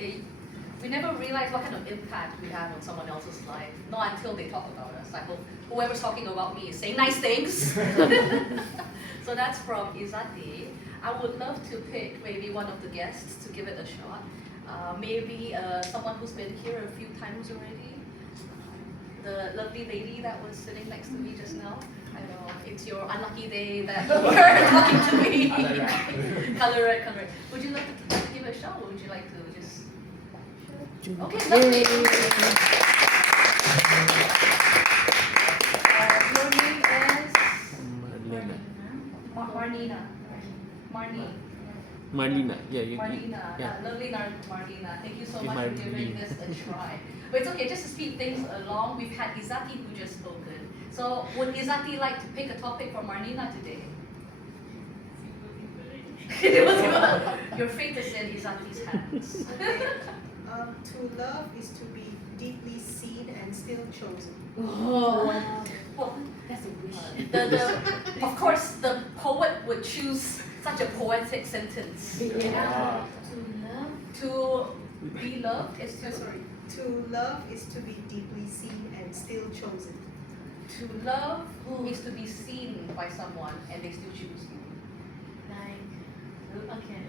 We never realize what kind of impact we have on someone else's life, not until they talk about us. I hope whoever's talking about me is saying nice things. So that's from Izati. I would love to pick maybe one of the guests to give it a shot. Maybe someone who's been here a few times already. The lovely lady that was sitting next to me just now. I know, it's your unlucky day that you're talking to me. Color it. Would you like to give it a shot, or would you like to just... Okay, lovely. Your name is? Marlena. Marlena, yeah, Marlena, yeah. Lovely Marlena. Thank you so Hey, much for giving Marlene. this a try. But it's okay, just to speed things along, we've had Izati who just spoken. So would Izati like to pick a topic for Marlena today? Your fate is in Izati's hands. To love is to be deeply seen and still chosen. Oh, well, That's a wish. of course, the poet would choose such a poetic sentence. Yeah. To To be loved is to To love is to be deeply seen and still chosen. To love is to be seen by someone and they still choose you.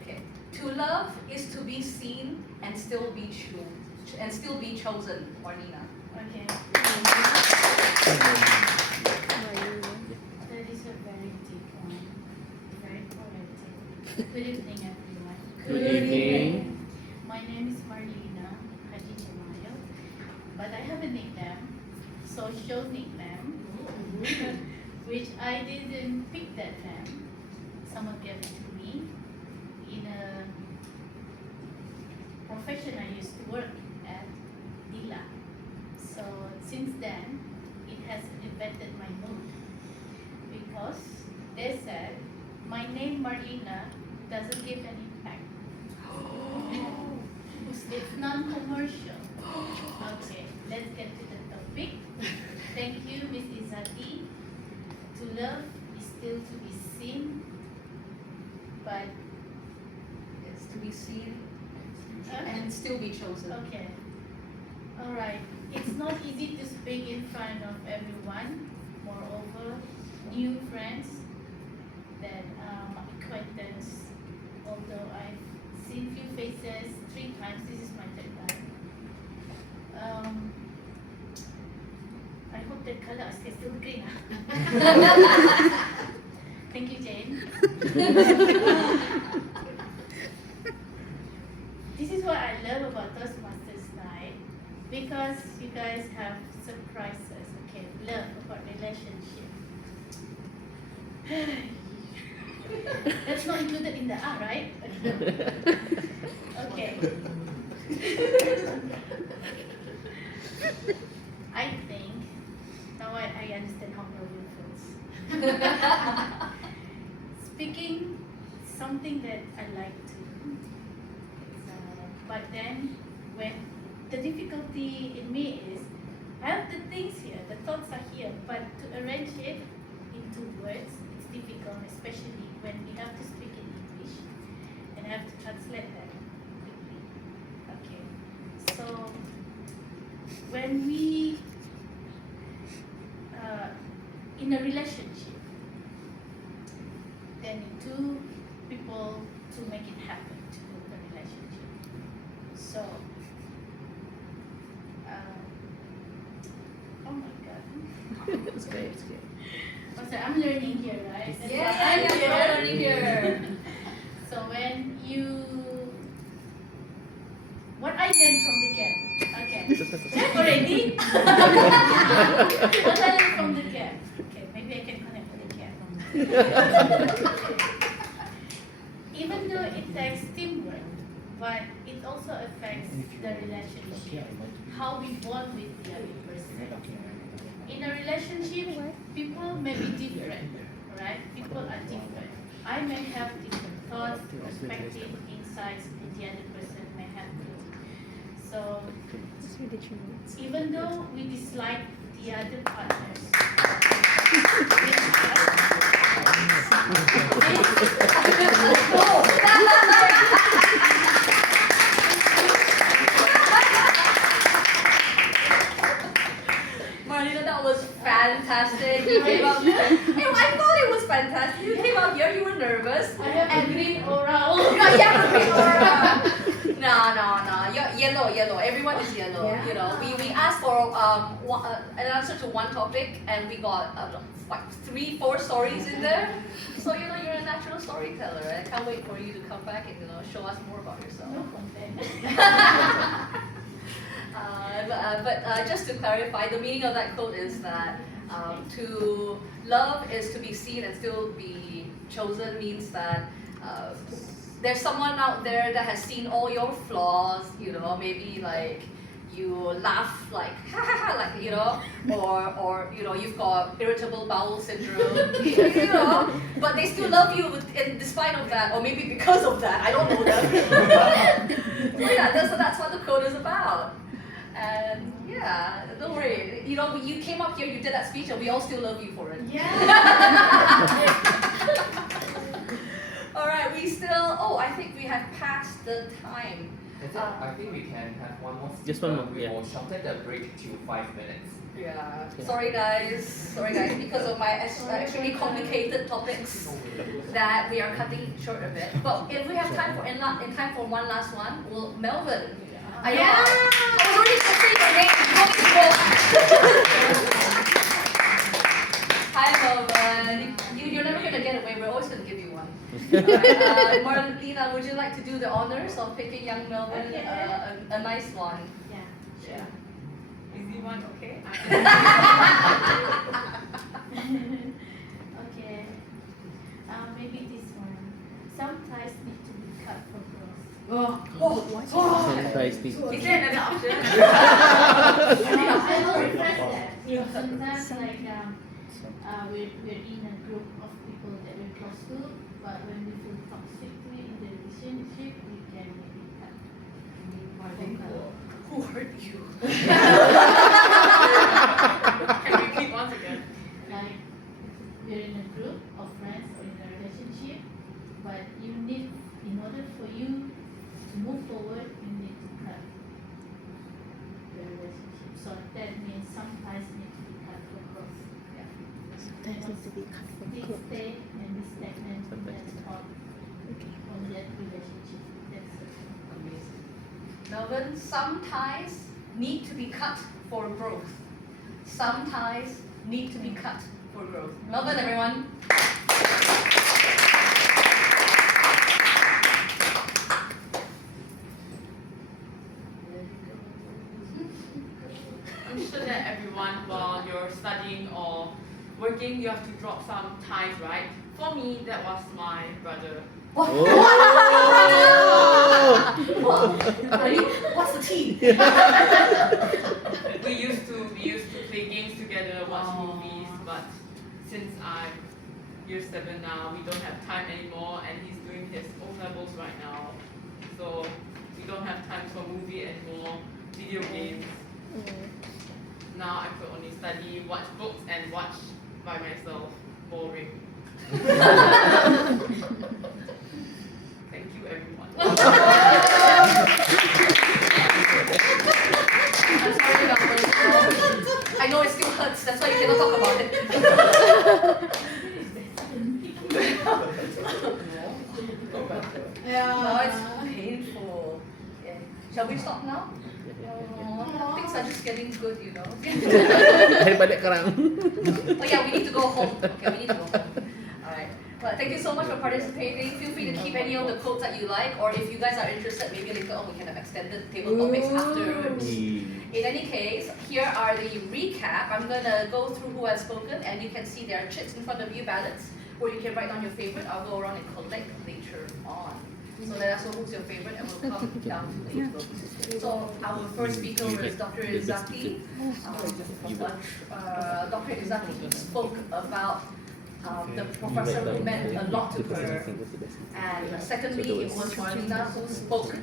Okay. To love is to be seen and still be chosen, Marlena. Okay. That is a very deep one. Very poetic. Good evening, everyone. Good evening. My name is Marlena Haji Jamayo, but I have a nickname, social nickname, which I didn't pick that name. Someone gave it to me in a profession I used to work at, Dila. So since then, it has affected my mood because they said my name Marlena doesn't give an impact. It's non-commercial. Okay, let's get to the topic. Thank you, Miss Izati. To love is still to be seen, but It's to be seen and still be chosen. okay. All right. It's not easy to speak in front of everyone. Moreover, new friends that acquaintance. Although I've seen few faces 3 times, this is my 3rd time. I hope the color is still green. Thank you, Jane. This is what I love about Toastmasters night, because you guys have surprises. Okay, love about relationship. That's not included in the R, right? Okay. I think now I understand how Melvin feels. Speaking something that I like to. But then when the difficulty in me is I have the things here, the thoughts are here, but to arrange it into words, it's difficult, especially when we have to speak in English and I have to translate that quickly. Okay, so when we in a relationship, then you two people to make it happen to the relationship. So, oh my god. It's great, it's great. Okay, I'm learning here, right? That's Yeah, why I'm yeah, we're learning here. So when you, what I learned from the cat. Okay. Already? What I learned from the cat. Okay, maybe I can connect with the cat. Even though it takes teamwork, but it also affects the relationship, how we bond with the other person. In a relationship, people may be different, right? People are different. I may have different thoughts, perspectives, insights, and the other person may have too. So, even though we dislike the other partners, Marlena, that was fantastic. You came up. I thought it was fantastic. You came up here, you were nervous. I have a green aura. You have a green aura. No. You're yellow. Everyone is yellow. Yeah. You know, we asked for an answer to one topic, and we got like 3-4 stories in there. So you're a natural storyteller. I can't wait for you to come back and show us more about yourself. No content. But just to clarify, the meaning of that quote is that to love is to be seen and still be chosen, means that there's someone out there that has seen all your flaws, maybe like you laugh like ha ha ha, like or you've got irritable bowel syndrome, but they still love you in despite of that, or maybe because of that. I don't know that. So yeah, that's what the quote is about. And yeah, don't worry. You came up here, you did that speech, and we all still love you for it. Yeah. All right, we still. Oh, I think we have passed the time. That's it. I think we can have one more. Just one more, We yeah. will shorten the break to 5 minutes. Yeah. Sorry guys, because of my extremely complicated topics that we are cutting short a bit. But if we have time for one last one, well, Melvin. I was already saying your name. Hi Melvin. You're never gonna get away. We're always gonna give you one. Marlena, would you like to do the honors of picking young Melvin a nice one? Yeah. Easy one, okay? Okay. Maybe this one. Some ties need to be cut for growth. Is there another option? I will refresh that. Sometimes we're in a group of people that we're close to, but when we feel toxic in the relationship, we can maybe cut. Who hurt you? Can we repeat once again? Like we're in a group of friends or in a relationship, but you need, in order for you to move forward, you need to cut the relationship. So that means some ties need to be cut for growth. Yeah. Sometimes need to be cut for They growth. stay and be stagnant in that spot on that relationship. That's it. Amazing. Melvin, some ties need to be cut for growth. Some ties need to be cut for growth. Melvin, everyone. I'm sure that everyone, while you're studying or working, you have to drop some ties, right? For me, that was my brother. What's the tea? We used to play games together, watch movies, but since I'm year 7 now, we don't have time anymore, and he's doing his O-levels right now. So we don't have time for movie anymore, video games. now I could only study, watch books, and watch by myself. Boring. Thank you, everyone. I'm sorry, Melvin. I know it still hurts, that's why you cannot talk about it. No, it's painful. Yeah. Shall we stop now? Things are just getting good, you know. Daripada kerang. Oh yeah, we need to go home. Okay, we need to go home. Alright. Well, thank you so much for participating. Feel free to keep any of the quotes that you like, or if you guys are interested, maybe later on we can have extended table topics afterwards. In any case, here are the recap. I'm gonna go through who has spoken, and you can see there are chits in front of you, ballots, where you can write down your favorite. I'll go around and collect later on. So let us know who's your favorite, and we'll come down to the vote. So our first speaker was Dr. Izzati. Dr. Izzati spoke about the professor who meant a lot to her. And secondly, it was Marlena who spoke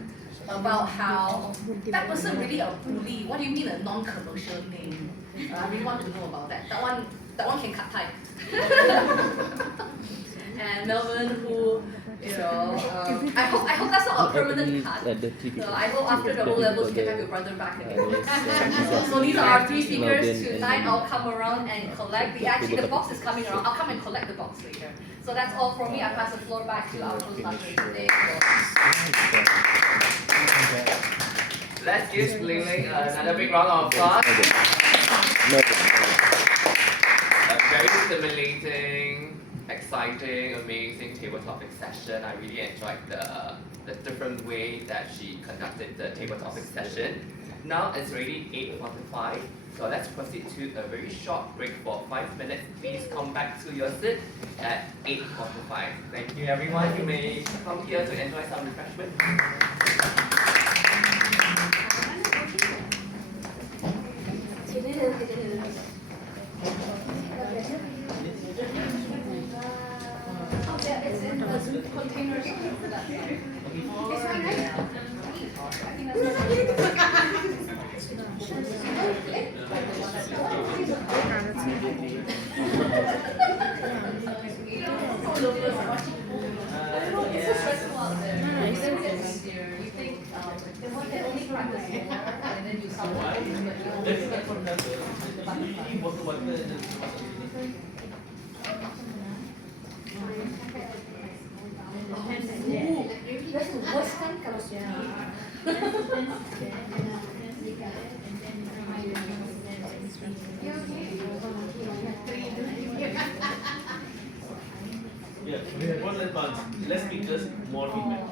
about how that person really a bully. What do you mean a non-commercial name? I really want to know about that. That one can cut time. And Melvin, who, you know, I hope that's not a permanent cut. So I hope after the O-levels you can have your brother back again. So these are our three speakers tonight. I'll come around and collect the box is coming around. I'll come and collect the box later. So that's all for me. I pass the floor back to our Toastmaster today. Let's give Ling Ling another big round of applause. A very stimulating, exciting, amazing table topic session. I really enjoyed the different way that she conducted the table topic session. Now it's already 8:45, so let's proceed to a very short break for 5 minutes. Please come back to your seat at 8:45. Thank you, everyone. You may come here to enjoy some refreshment. It's in the containers for that. It's fine, right? I think it's so stressful out there. You don't get easier. You think they want to only practice more, and then you sound like but you always get from the that's the worst kan kalau Yeah, more advance. Less speakers, more feedback.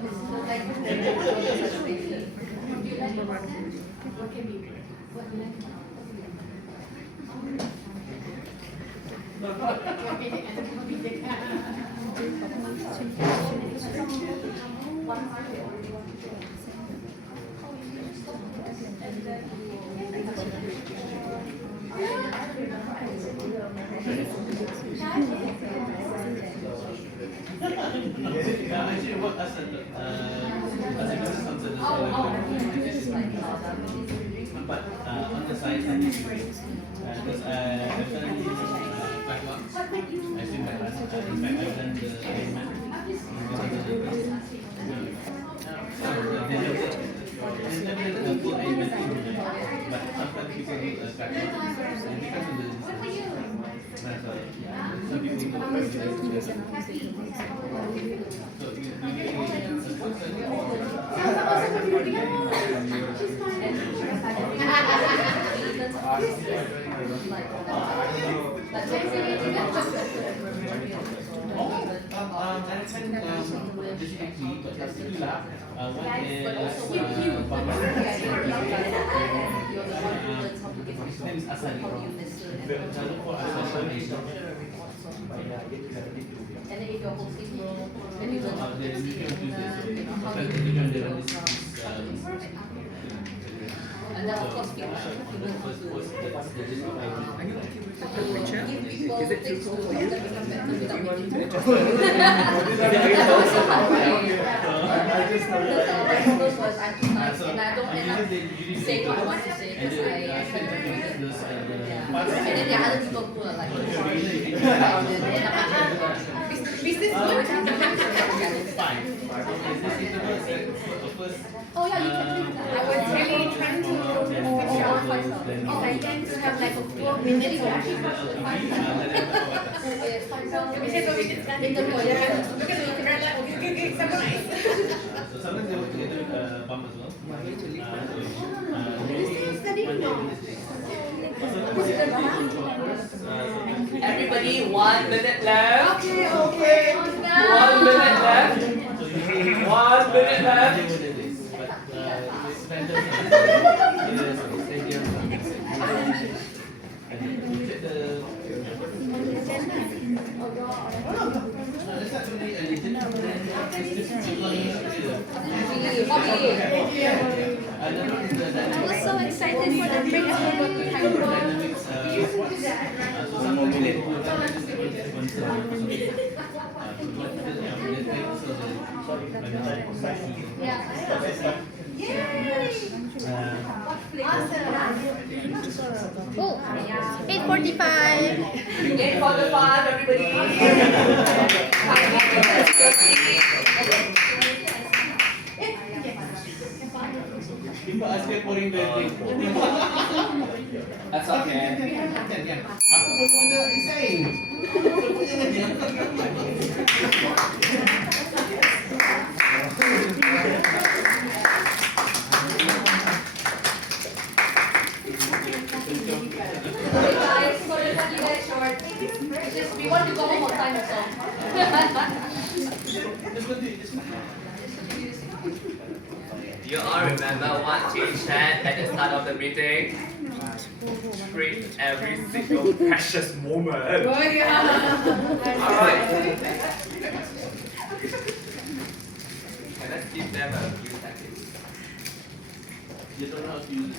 Actually, what as a business consultant, but on the side, I think because I've done this 5 months. I've seen my last. In fact, I've done the payment. Full payment, but sometimes people do a cut. It depends on the some people do his name is Asali. and then if you're hosting role, then you learn how to and then of course people give people things to help them become better without making them because I'm too nice and I don't end up saying what I want to say because I spend too much. Yeah. And then there are other people who are like, sorry. Business good. Oh yeah, you can do that. I was really trying to have like a 4 minute So sometimes they work together with bump as well. Everybody, 1 minute left. Okay. 1 minute left. 1 minute left. I was so excited for the break. Oh, 8:45. 8:45, everybody. People ask me pouring the drink. That's okay. Aku baru ada design. Guys, sorry that you guys short. It's just we want to go home on time also. You all remember what Jane said at the start of the meeting? Treat every single precious moment. Oh yeah. Alright. And let's give them a few seconds. You don't know how to use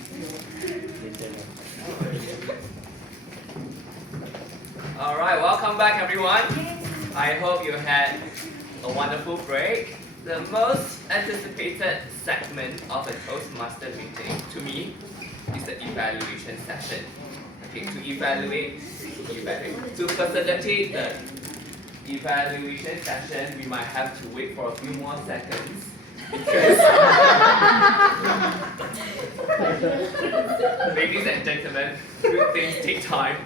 Alright, welcome back everyone. I hope you had a wonderful break. The most anticipated segment of the Toastmaster meeting, to me, is the evaluation session. Okay, to evaluate, to facilitate the evaluation session, we might have to wait for a few more seconds. Ladies and gentlemen, good things take time.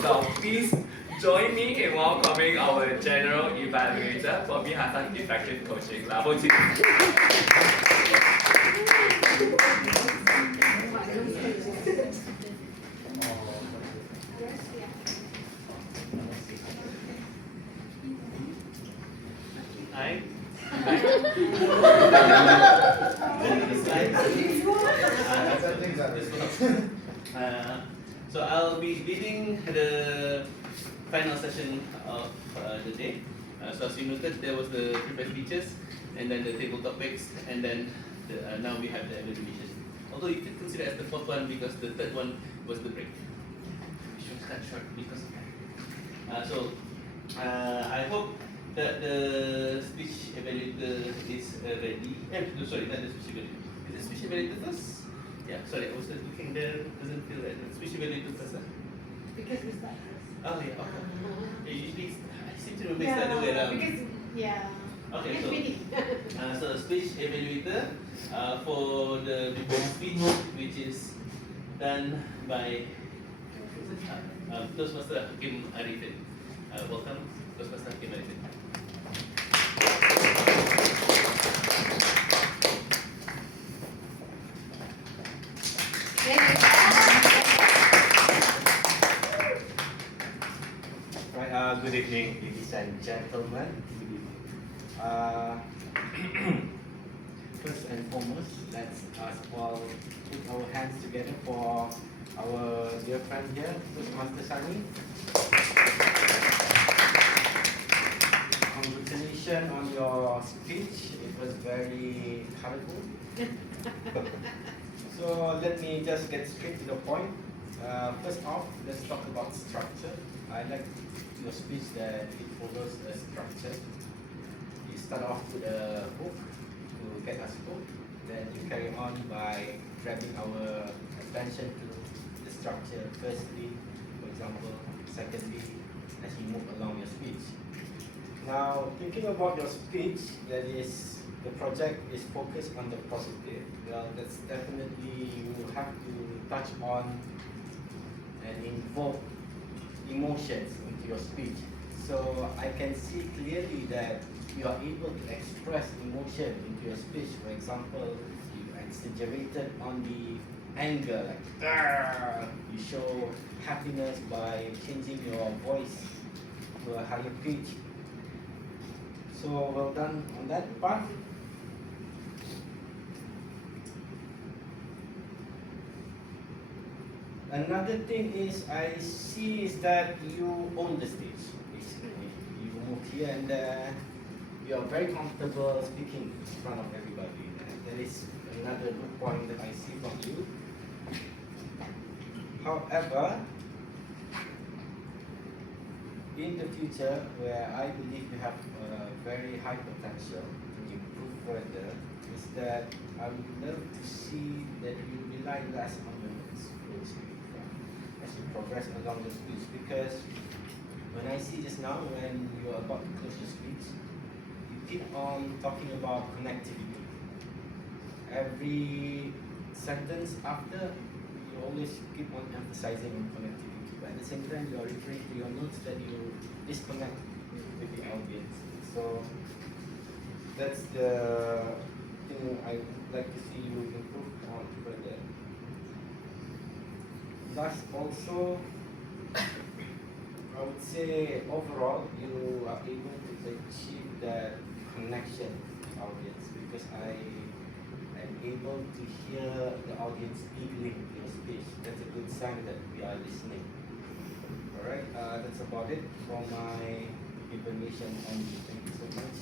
So please join me in welcoming our general evaluator for Mihasan Effective Coaching Level 2. Hi. So I'll be leading the final session of the day. So as you noted, there was the prepared features, and then the table topics, and then now we have the evaluation. Although you could consider as the fourth one because the third one was the break. We should cut short because of that. I hope that the speech evaluator is ready. Sorry, not the speech evaluator. Is the speech evaluator first? Yeah, sorry, I was looking there, doesn't feel right. Speech evaluator first, huh? Because we start first. Oh, yeah, okay. Yeah, usually, I seem to remember it's the other way around. Because, yeah. Okay, It's so speech evaluator for the prepared speech, which is done by Toastmaster Hakim Arifin. Welcome, Toastmaster Hakim Arifin. Right, good evening, ladies and gentlemen. First and foremost, let's all put our hands together for our dear friend here, Toastmaster Sani. Congratulations on your speech. It was very colorful. So let me just get straight to the point. First off, let's talk about structure. I like your speech that it follows a structure. It's start off with a hook to get us hooked. Then you carry on by dragging our attention to the structure firstly, for example, secondly, as you move along your speech. Now, thinking about your speech, that is, the project is focused on the positive. Well, that's definitely, you will have to touch on and invoke emotions into your speech. So I can see clearly that you are able to express emotion into your speech. For example, you exaggerated on the anger, like "Arr!" You show happiness by changing your voice to a higher pitch. So well done on that part. Another thing is I see is that you own the stage. Basically, you move here and there. You are very comfortable speaking in front of everybody. And that is another good point that I see from you. However, in the future, where I believe you have very high potential to improve further, is that I would love to see that you rely less on your notes as you progress along the speech. Because when I see just now, when you are about to close your speech, you keep on talking about connectivity. Every sentence after, you always keep on emphasizing on connectivity. But at the same time, you are referring to your notes that you disconnect with the audience. So that's the thing I would like to see you improve on further. Last also, I would say overall you are able to achieve that connection with the audience, because I am able to hear the audience giggling in your speech. That's a good sign that we are listening. Alright, that's about it for my information on you. Thank you so much.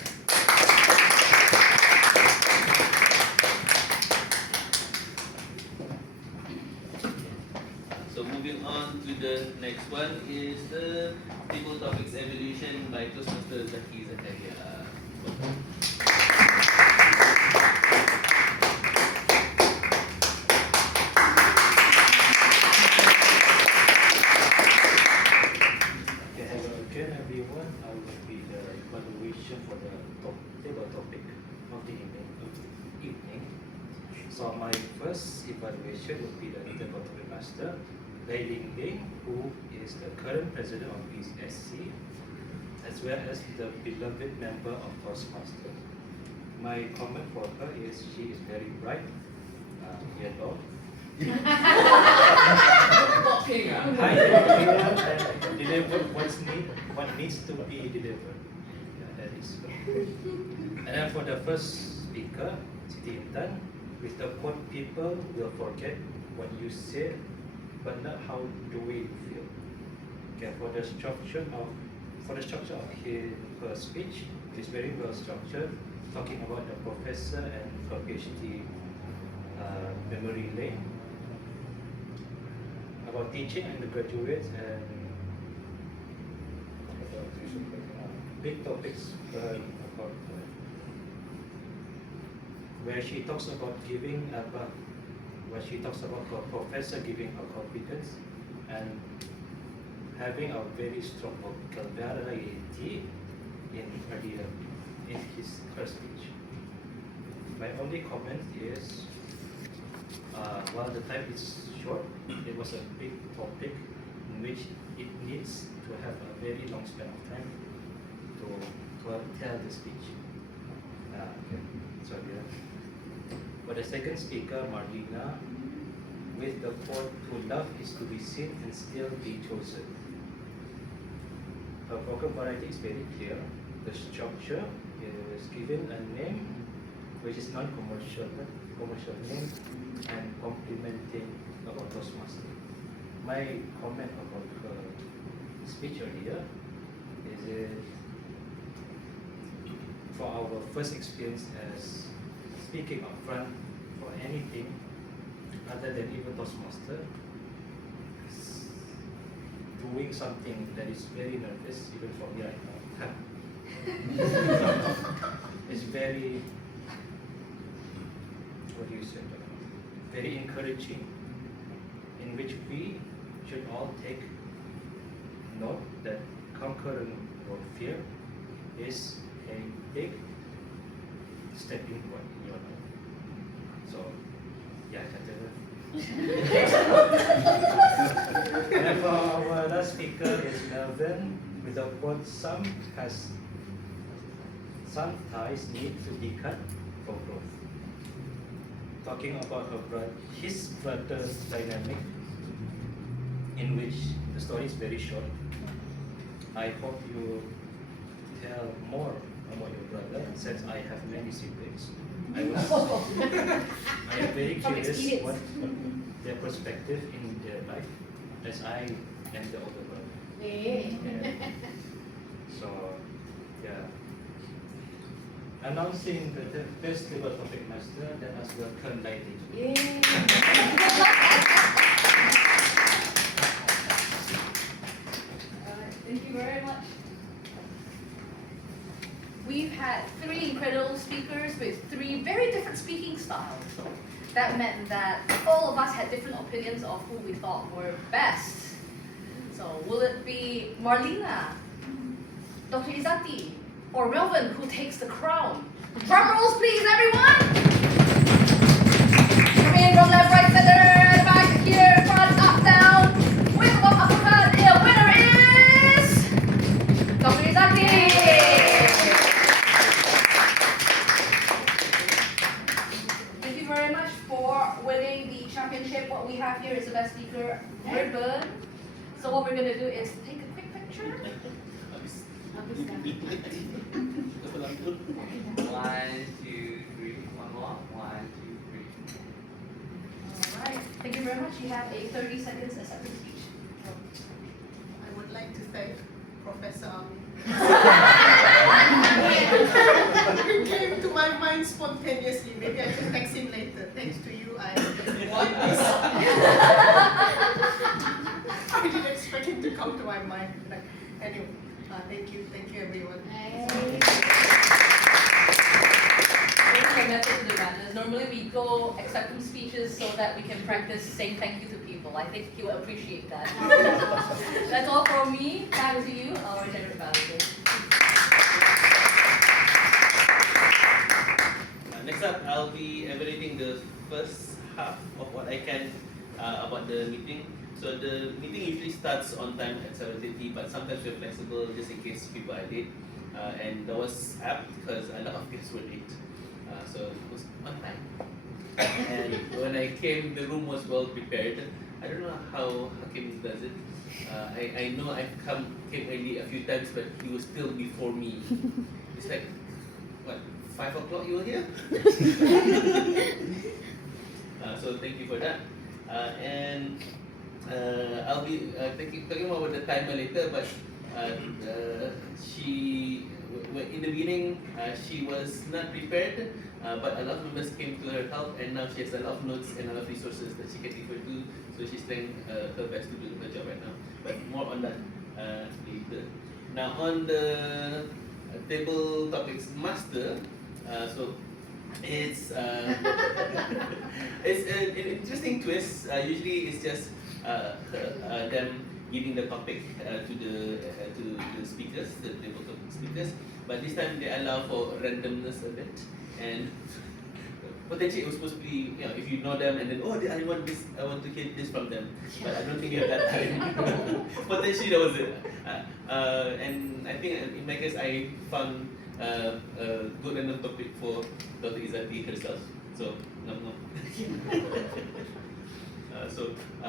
So moving on to the next one is the table topics evolution by Toastmaster Zaki Zakaria. Okay, hello again everyone. I will be the evaluation for the table topic of the evening. So my first evaluation would be the table topic master, Lei Ling Ding, who is the current president of BSC, as well as the beloved member of Toastmaster. My comment for her is she is very bright, yellow, Walking, clear, and deliver what needs to be delivered. Yeah, that is her. And then for the first speaker, Siti Intan, with the quote, people will forget what you said, but not how do we feel. Okay, for the structure of her speech, it is very well structured, talking about the professor and her PhD memory lane, about teaching undergraduates and big topics about where she talks about her professor giving her confidence and having a very strong vocabulary in her speech. My only comment is, while the time is short, it was a big topic in which it needs to have a very long span of time to tell the speech. Okay. Sorry. For the second speaker, Marlena, with the quote, to love is to be seen and still be chosen. Her vocabulary is very clear. The structure is given a name which is non-commercial name and complimenting about Toastmaster. My comment about her speech earlier is for our first experience as speaking up front for anything other than even Toastmaster, doing something that is very nervous even for me right now. very, what do you say, very encouraging, in which we should all take note that conquering our fear is a big stepping point in your life. So, yeah, and for our last speaker is Melvin, with a quote, some ties need to be cut for growth. Talking about his brother's dynamic, in which the story is very short. I hope you tell more about your brother, since I have many siblings. I am very curious what their perspective in their life, as I am the older brother. Yeah. So, yeah. Announcing the best table topic master, let us welcome Lady. Thank you very much. We've had 3 incredible speakers with 3 very different speaking styles. That meant that all of us had different opinions of who we thought were best. So will it be Marlena, Dr. Izzati, or Melvin who takes the crown? Drum rolls please, everyone! Come in from left, right, center, back, here, front, up, down. With one uppercut, the winner is Dr. Izzati! Thank you very much for winning the championship. What we have here is the best speaker ribbon. So what we're going to do is take a quick picture. 1, 2, 3. One more. 1, 2, 3. Alright, thank you very much. You have a 30 seconds acceptance speech. I would like to thank Professor Ami. It came to my mind spontaneously. Maybe I can text him later. Thanks to you, I won this. I didn't expect him to come to my mind. But anyway, thank you everyone. There's a method to the madness. Normally we go acceptance speeches so that we can practice saying thank you to people. I think he will appreciate that. That's all from me. Back to you, our general manager. Next up, I'll be evaluating the first half of what I can about the meeting. So the meeting usually starts on time at 7:30, but sometimes we're flexible just in case people are late. And that was apt because a lot of guests were late. So it was on time. And when I came, the room was well prepared. I don't know how Hakim does it. I know I've came early a few times, but he was still before me. It's like, what, 5 o'clock you were here? So thank you for that. And I'll be talking about the timer later, but she, in the beginning, she was not prepared, but a lot of members came to her help, and now she has a lot of notes and a lot of resources that she can refer to, so she's trying her best to do her job right now. But more on that later. Now on the table topics master, so it's it's an interesting twist. Usually it's just them giving the topic to the speakers, the table topic speakers. But this time they allow for randomness a bit, and potentially it was supposed to be, you know, if you know them and then I want this, I want to hear this from them. But I don't think you have that time. Potentially that was it. And I think in my case I found a good enough topic for Dr. Izzati herself. So no. So I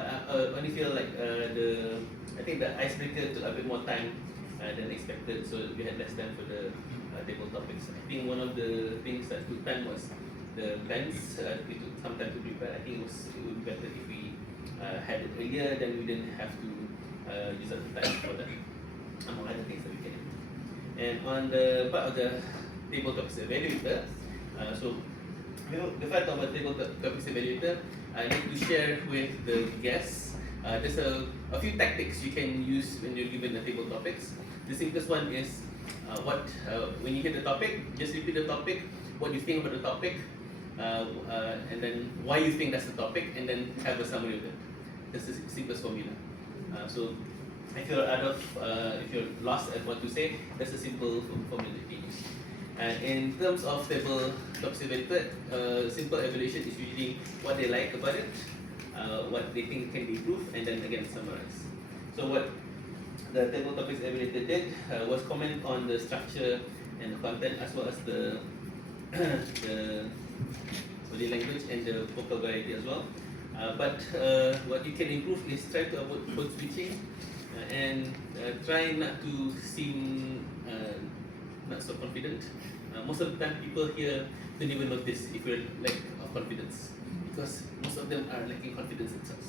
only feel like I think the icebreaker took a bit more time than expected, so we had less time for the table topics. I think one of the things that took time was the plans. We took some time to prepare. I think it would be better if we had it earlier, then we didn't have to use up the time for that, among other things that we can do. And on the part of the table topics evaluator, so before I talk about table topics evaluator, I need to share with the guests. There's a few tactics you can use when you're given the table topics. The simplest one is when you hear the topic, just repeat the topic, what you think about the topic, and then why you think that's the topic, and then have a summary of it. That's the simplest formula. So if you're lost at what to say, that's a simple formula you can use. In terms of table topics evaluated, simple evaluation is usually what they like about it, what they think can be improved, and then again summarize. So what the table topics evaluated did was comment on the structure and the content, as well as the the body language and the vocal variety as well. But what you can improve is try to avoid code switching and try not to seem not so confident. Most of the time, people here don't even notice if you're lack of confidence, because most of them are lacking confidence themselves.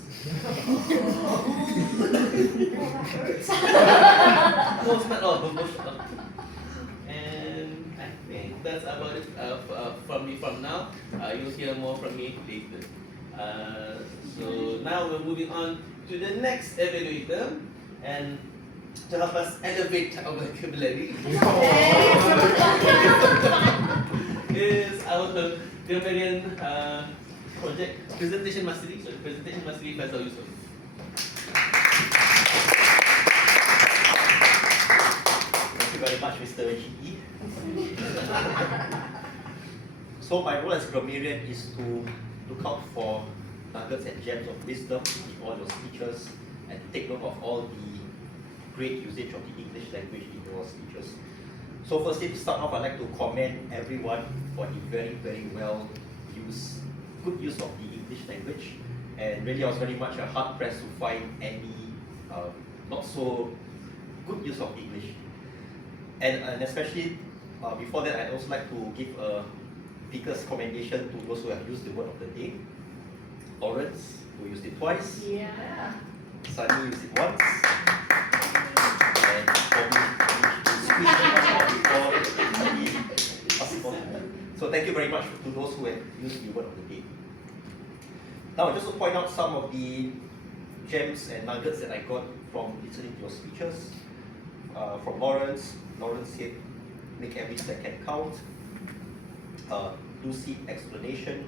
Most, not all, most of them. And I think that's about it from me from now. You'll hear more from me later. So now we're moving on to the next evaluator, and to help us elevate our vocabulary is our grammarian project presentation mastery. So the presentation mastery Faisal Yusuf. Thank you very much, Mr. GE. So my role as grammarian is to look out for nuggets and gems of wisdom in all your speeches and take note of all the great usage of the English language in your speeches. So firstly, to start off, I'd like to commend everyone for the very, very good use of the English language. And really, I was very much hard pressed to find any not so good use of English. And especially before that, I'd also like to give a biggest commendation to those who have used the word of the day. Lawrence, who used it twice. Yeah. Sunny used it once. And Bobby, so thank you very much to those who have used the word of the day. Now, just to point out some of the gems and nuggets that I got from listening to your speeches. From Lawrence said, make every second count. Do seek explanation.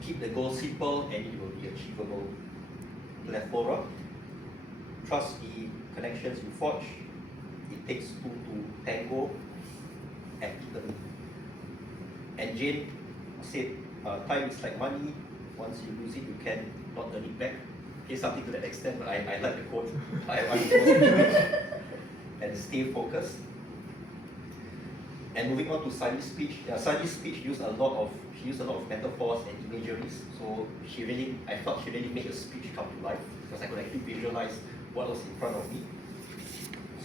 Keep the goal simple and it will be achievable. Plethora. Trust the connections you forge. It takes two to tango. Epitome. And Jane said, time is like money. Once you lose it, you can not earn it back. Okay, something to that extent, but I like the quote. And stay focused. And moving on to Sunny's speech. Sunny's speech used a lot of metaphors and imageries. So I felt she really made the speech come to life because I could actually visualize what was in front of me.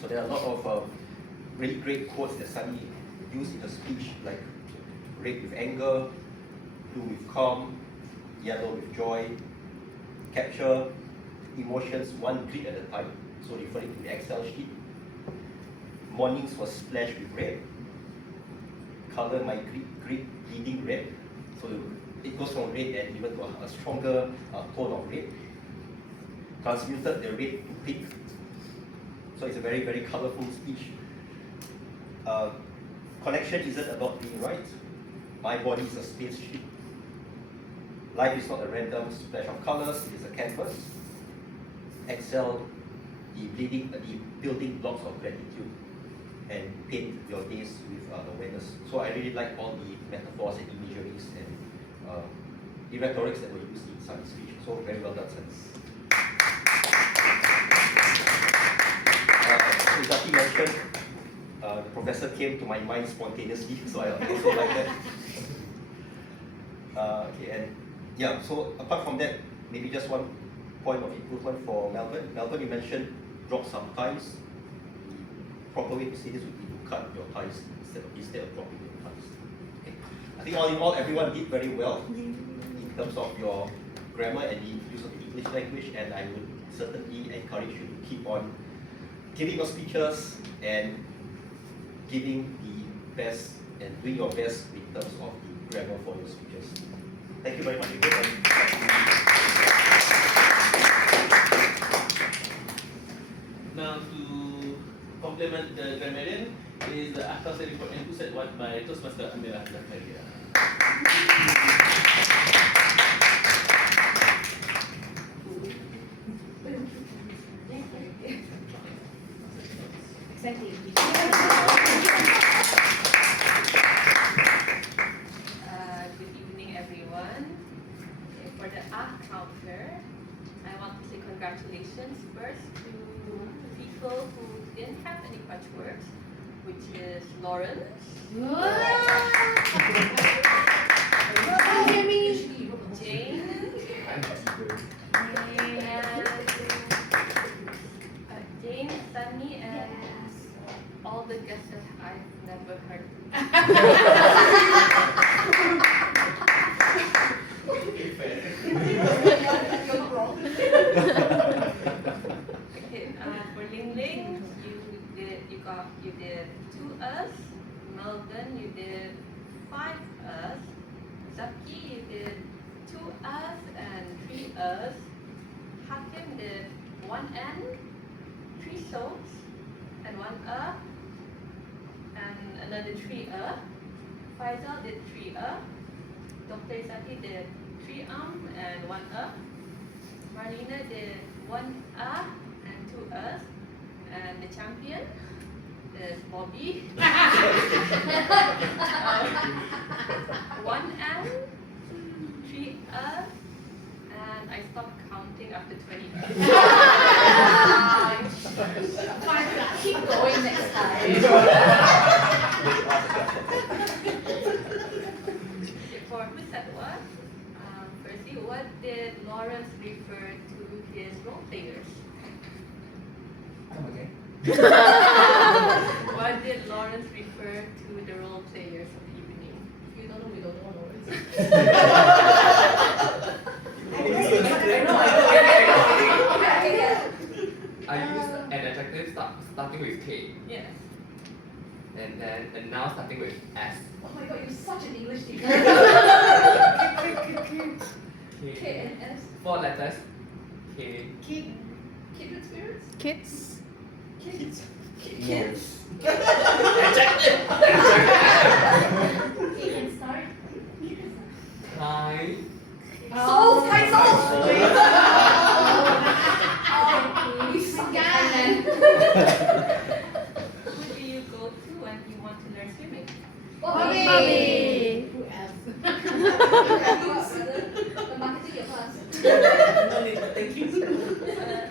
So there are a lot of really great quotes that Sunny used in the speech, like red with anger, blue with calm, yellow with joy, capture emotions one grid at a time. So referring to the Excel sheet. Mornings was splashed with red. Color my grid bleeding red. So it goes from red and even to a stronger tone of red. Transmuted the red to pink. So it's a very, very colorful speech. Connection isn't about being right. My body is a spaceship. Life is not a random splash of colors, it is a canvas. Excel the building blocks of gratitude and paint your days with awareness. So I really like all the metaphors and imageries and the rhetorics that were used in Sunny's speech. So very well done, Sunny. As Zaki mentioned, the professor came to my mind spontaneously, so I also like that. Okay, and yeah, so apart from that, maybe just one point of improvement for Melbourne. Melbourne, you mentioned drop some ties. The proper way to say this would be to cut your ties instead of dropping your ties. Okay. I think all in all, everyone did very well in terms of your grammar and the use of the English language, and I would certainly encourage you to keep on giving your speeches and giving the best and doing your best in terms of the grammar for your speeches. Thank you very much. Now to complement the grammarian, is the Akal report and set one by Toastmaster Amira Zakaria. Good evening, everyone. Okay, for the art counter, I want to say congratulations first to people who didn't have any crutch words, which is Lauren, Jane, Jane, Sunny, and all the guests that I've never heard. Okay, for Ling Ling, you did 2 us. Melvin, you did 5 us. Zaki, you did 2 us and 3 us. Hakim did 1 N, 3 souls, and 1 and another 3 Faisal did 3 Dr. Izati did 3 and 1 Marlena did 1 and 2 us. And the champion is Bobby. 1 and 3 and I stopped counting after 20 Keep going next time. For who said what? Firstly, what did Lawrence refer to his role players? Come again. What did Lawrence refer to the role players of the evening? If you don't know, we don't know, Lawrence. I used an adjective starting with K, Yes. and then a noun starting with S. Oh my god, you're such an English teacher. K K. and S. 4 letters. K. Kindred spirits? Kids. Kids. Kids. Adjective. You can start. Kind. Souls, kind souls! You suck at Thailand. Who do you go to when you want to learn swimming? Bobby! Who else? The marketing your class. No need, but thank you.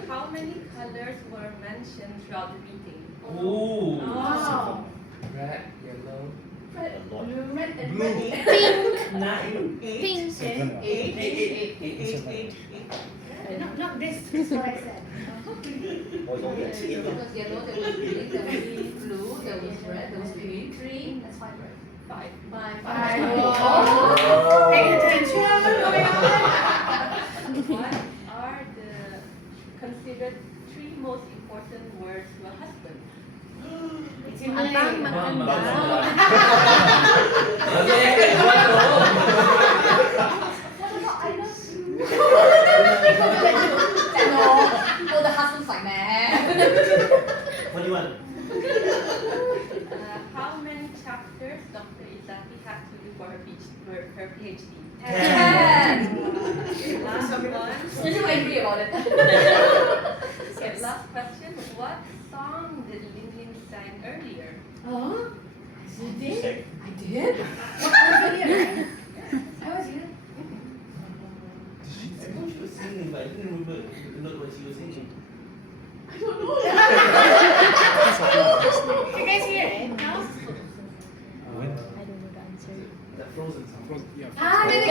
How many colors were mentioned throughout the meeting? Ooh. Oh. Red, yellow. Red, A lot. red and Blue. red. 9. Pink. Not this. That's what I said. Oh, it's only a three. There was yellow, there was green, there was blue, there was red, there was pink. 3, that's 5, right? 5. 5. Oh. Pay attention. What are the considered 3 most important words to a husband? It's in Abang Malay. makan Bang, bang. I know. Oh, the husband's like, nah. What do you want? How many chapters Dr. Izati had to do for her PhD? 10. Last one. You're too angry about it. Okay, last question. What song did Ling Ling sing earlier? Oh? You did? I did? I was here. I was here. I thought she was singing, but I didn't remember what she was singing. I don't know. You guys hear it? No? I don't know the answer. That Frozen song. Ah, there we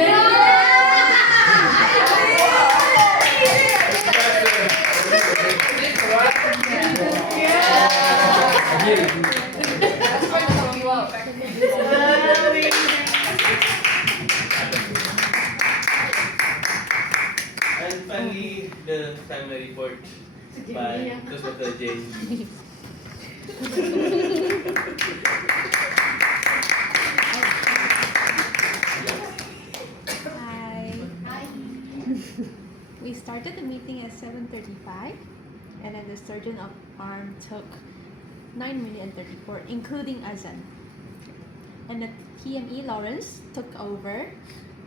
That's trying to help you out. And finally, the timer report by Toastmaster Jane. Hi. We started the meeting at 7:35, and then the sergeant of arm took 9 minutes and 34, including Azan. And the TME Lawrence took over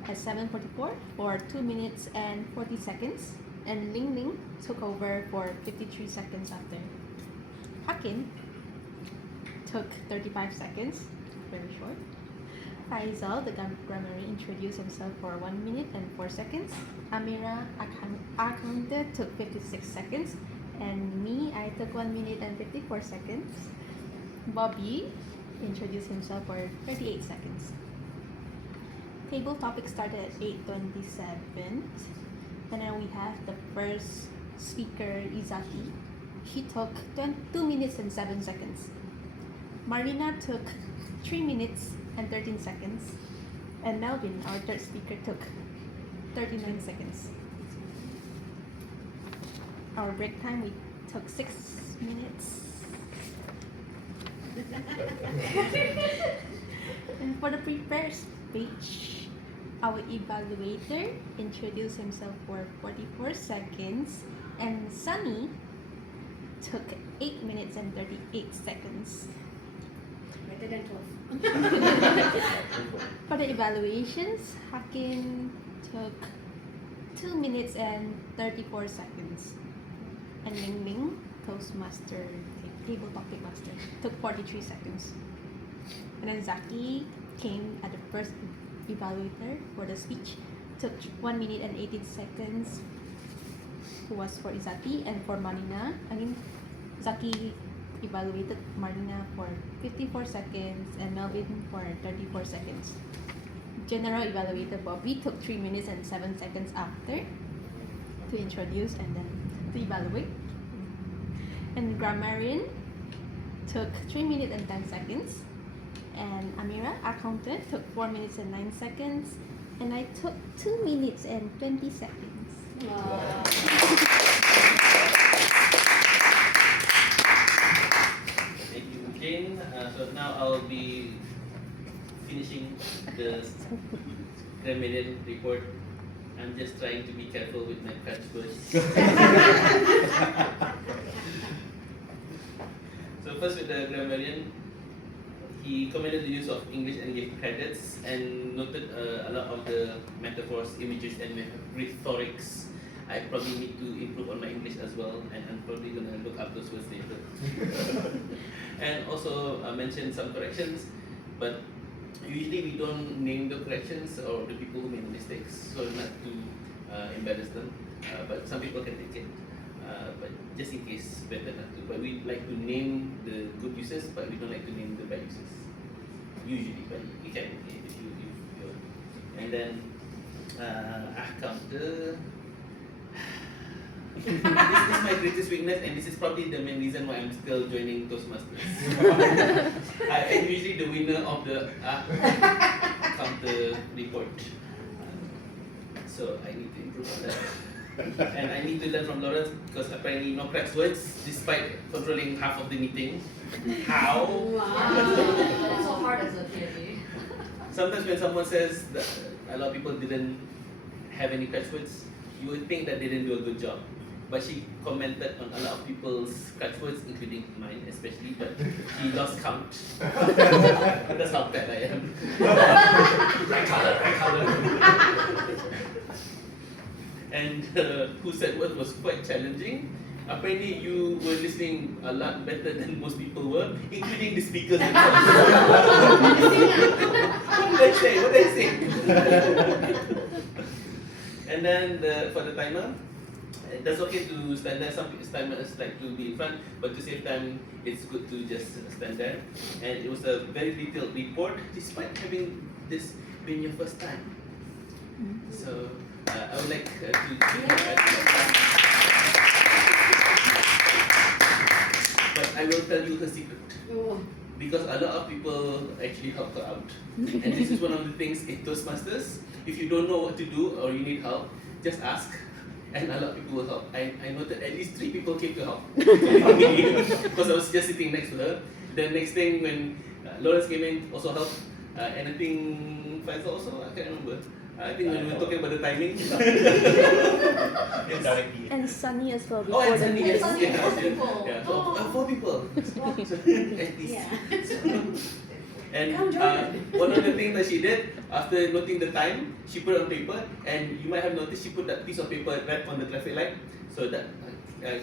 at 7:44 for 2 minutes and 40 seconds. And Ling Ling took over for 53 seconds after. Hakin took 35 seconds, very short. Faisal, the grammarian, introduced himself for 1 minute and 4 seconds. Amira, our counter, took 56 seconds. And me, I took 1 minute and 54 seconds. Bobby introduced himself for 38 seconds. Table topic started at 8:27. And then we have the first speaker, Izaki. She took 2 minutes and 7 seconds. Marina took 3 minutes and 13 seconds. And Melvin, our third speaker, took 39 seconds. Our break time, we took 6 minutes. And for the prepared speech, our evaluator introduced himself for 44 seconds, and Sunny took 8 minutes and 38 seconds. Better than 12. For the evaluations, Hakim took 2 minutes and 34 seconds. And Ling Ling, Toastmaster, Table Topic Master, took 43 seconds. And then Zaki came at the first evaluator for the speech, took 1 minute and 18 seconds, who was for Izaki. And for Marina, Zaki evaluated Marina for 54 seconds and Melvin for 34 seconds. General evaluator Bobby took 3 minutes and 7 seconds after to introduce and then to evaluate. And grammarian took 3 minutes and 10 seconds. And Amira, accountant, took 4 minutes and 9 seconds. And I took 2 minutes and 20 seconds. Wow. Thank you, Jane. So now I'll be finishing the grammarian report. I'm just trying to be careful with my catch words. So first with the grammarian, he commended the use of English and gave credits and noted a lot of the metaphors, images, and rhetorics. I probably need to improve on my English as well, and I'm probably gonna look up those words later. And also mentioned some corrections, but usually we don't name the corrections or the people who made the mistakes, so not to embarrass them. But some people can take it. But just in case, better not to. But we like to name the good uses, but we don't like to name the bad uses. Usually, but you can if you. And then counter. This is my greatest weakness, and this is probably the main reason why I'm still joining Toastmasters. I am usually the winner of the counter report, so I need to improve on that. And I need to learn from Lawrence because apparently no cracks words despite controlling half of the meeting. How? Wow. It's so hard as a TME. Sometimes when someone says that a lot of people didn't have any catch words, you would think that they didn't do a good job. But she commented on a lot of people's catch words, including mine especially, but she lost count. That's how bad I am. Right color. And who said what was quite challenging. Apparently you were listening a lot better than most people were, including the speakers themselves. What did I say? And then for the timer, that's okay to stand there. Some timers like to be in front, but to save time, it's good to just stand there. And it was a very detailed report, despite having this being your first time. So I would like to but I will tell you her secret. Because a lot of people actually help her out. And this is one of the things in Toastmasters. If you don't know what to do or you need help, just ask. And a lot of people will help. I noted at least 3 people came to help. Because I was just sitting next to her. The next thing when Lawrence came in, also helped. And I think Faisal also, I can't remember. I think when we were talking about the timing. Directly. And Sunny as well. Oh, and before the Sunny, meeting. yes. Sunny, Yeah, 4 yeah. people. Yeah, Oh. 4 people. At least. Yeah. And Come join. one of the things that she did, after noting the time, she put it on paper, and you might have noticed she put that piece of paper right on the traffic light, so that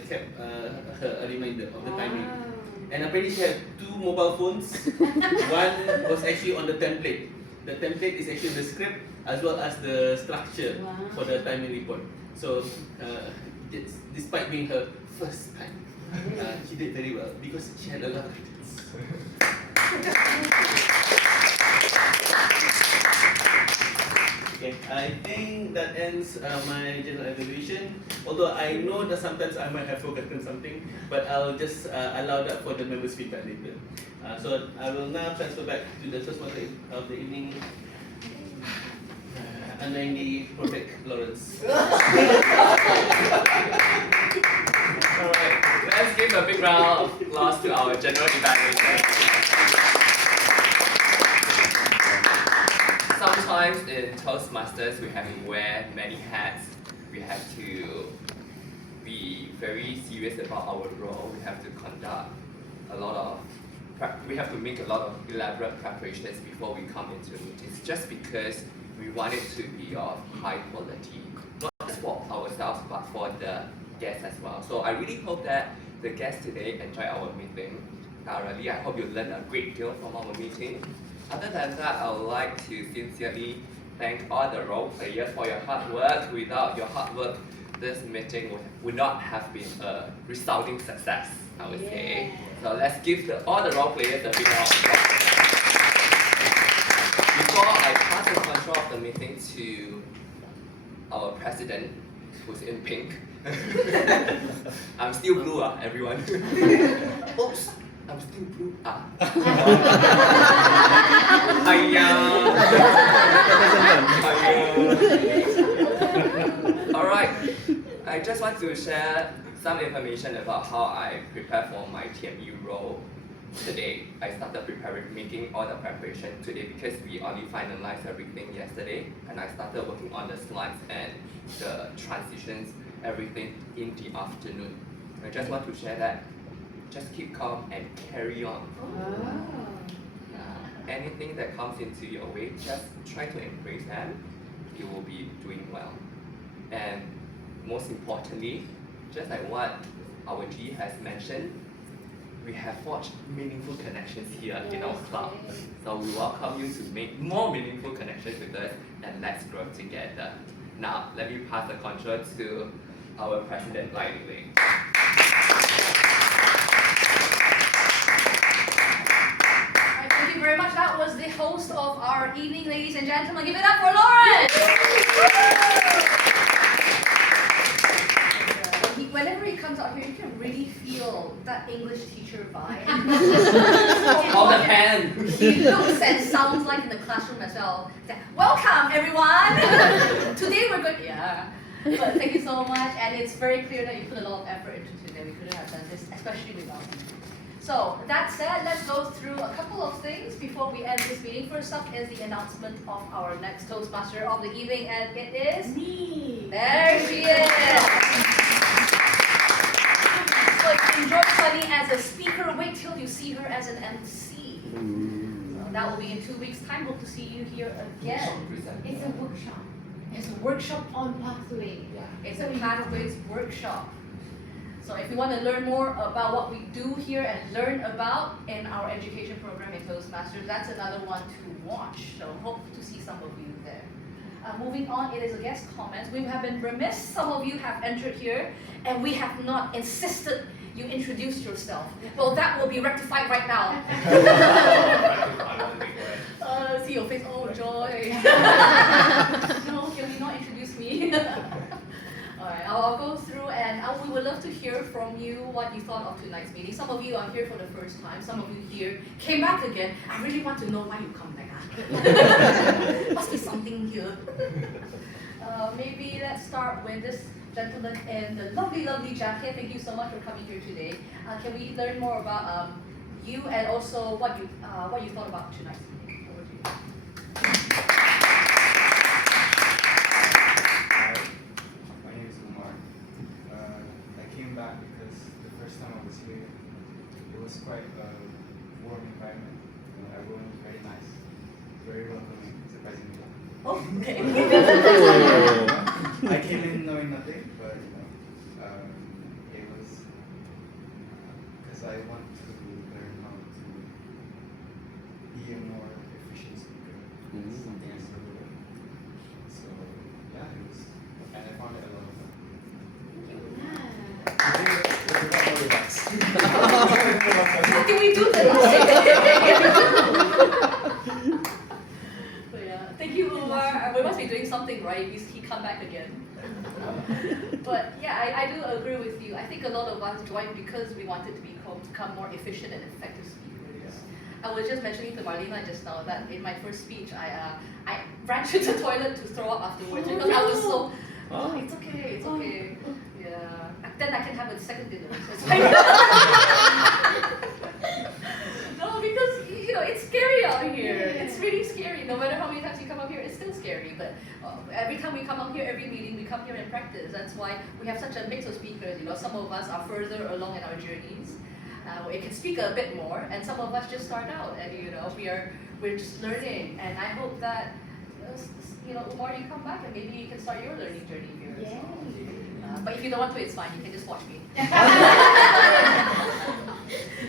kept her a reminder of the timing. And apparently she had 2 mobile phones. One was actually on the template. The template is actually the script as well as the structure for the timing report. So despite being her first time, she did very well because she had a lot of ideas. Okay, I think that ends my general evaluation. Although I know that sometimes I might have forgotten something, but I'll just allow that for the members' feedback later. So I will now transfer back to the Toastmaster of the evening, unknowingly perfect Lawrence. Alright, let's give a big round of applause to our general evaluator. Sometimes in Toastmasters we have to wear many hats. We have to be very serious about our role. We have to conduct a lot of we have to make a lot of elaborate preparations before we come into meetings, just because we want it to be of high quality, not just for ourselves but for the guests as well. So I really hope that the guests today enjoy our meeting thoroughly. I hope you learn a great deal from our meeting. Other than that, I would like to sincerely thank all the role players for your hard work. Without your hard work, this meeting would not have been a resounding success, I would say. So let's give all the role players a big round of applause. Before I pass the control of the meeting to our president, who's in pink. I'm still blue, everyone. Oops, I'm still blue. Alright, I just want to share some information about how I prepare for my TMU role today. I started making all the preparation today because we only finalized everything yesterday, and I started working on the slides and the transitions, everything in the afternoon. I just want to share that. Just keep calm and carry on. Anything that comes into your way, just try to embrace them. You will be doing well. And most importantly, just like what our G has mentioned, we have forged meaningful connections here in our club. So we welcome you to make more meaningful connections with us, and let's grow together. Now, let me pass the control to our President, Lai Ling. Thank you very much. That was the host of our evening, ladies and gentlemen. Give it up for Lawrence! Whenever he comes out here, you can really feel that English teacher vibe. On the pen! He looks and sounds like in the classroom as well. Welcome, everyone! Today we're going. Yeah. But thank you so much, and it's very clear that you put a lot of effort into today. We couldn't have done this, especially without you. So, that said, let's go through a couple of things before we end this meeting. First up is the announcement of our next Toastmaster of the evening, and it is Me. There she is! So if you enjoy Sunny as a speaker, wait till you see her as an MC. So that will be in 2 weeks' time. Hope to see you here again. It's a workshop. It's a workshop On pathway. It's a Pathways workshop. So if you want to learn more about what we do here and learn about in our education program in Toastmasters, that's another one to watch. So hope to see some of you there. Moving on, it is a guest comment. We have been remiss. Some of you have entered here and we have not insisted you introduce yourself. Well, that will be rectified right now. See your face, oh joy. No, can we not introduce me? Alright, I'll go through and we would love to hear from you what you thought of tonight's meeting. Some of you are here for the first time, some of you here came back again. I really want to know why you come back. Must be something here. Maybe let's start with this gentleman in the lovely, lovely jacket. Thank you so much for coming here today. Can we learn more about you and also what you thought about tonight's meeting? Over to you. Oh, okay. I came in knowing nothing, but it was because I want to learn how to be a more efficient speaker. It's something I struggle with. So yeah, it was, and I found it a lot of fun. What can we do then? So yeah, thank you, Umar. We must be doing something right. He come back again. But yeah, I do agree with you. I think a lot of us joined because we wanted to become more efficient and effective speakers. I was just mentioning to Marlena just now that in my first speech, I ran to the toilet to throw up afterwards because I was so. Oh, it's okay, it's okay. Yeah. Then I can have a second dinner. So it's fine. No, because it's scary out here. It's really scary. No matter how many times you come up here, it's still scary. But every time we come up here, every meeting, we come here and practice. That's why we have such a mix of speakers. Some of us are further along in our journeys. We can speak a bit more, and some of us just start out, and we're just learning. And I hope that Umar, you come back and maybe you can start your learning journey here as well. But if you don't want to, it's fine. You can just watch me.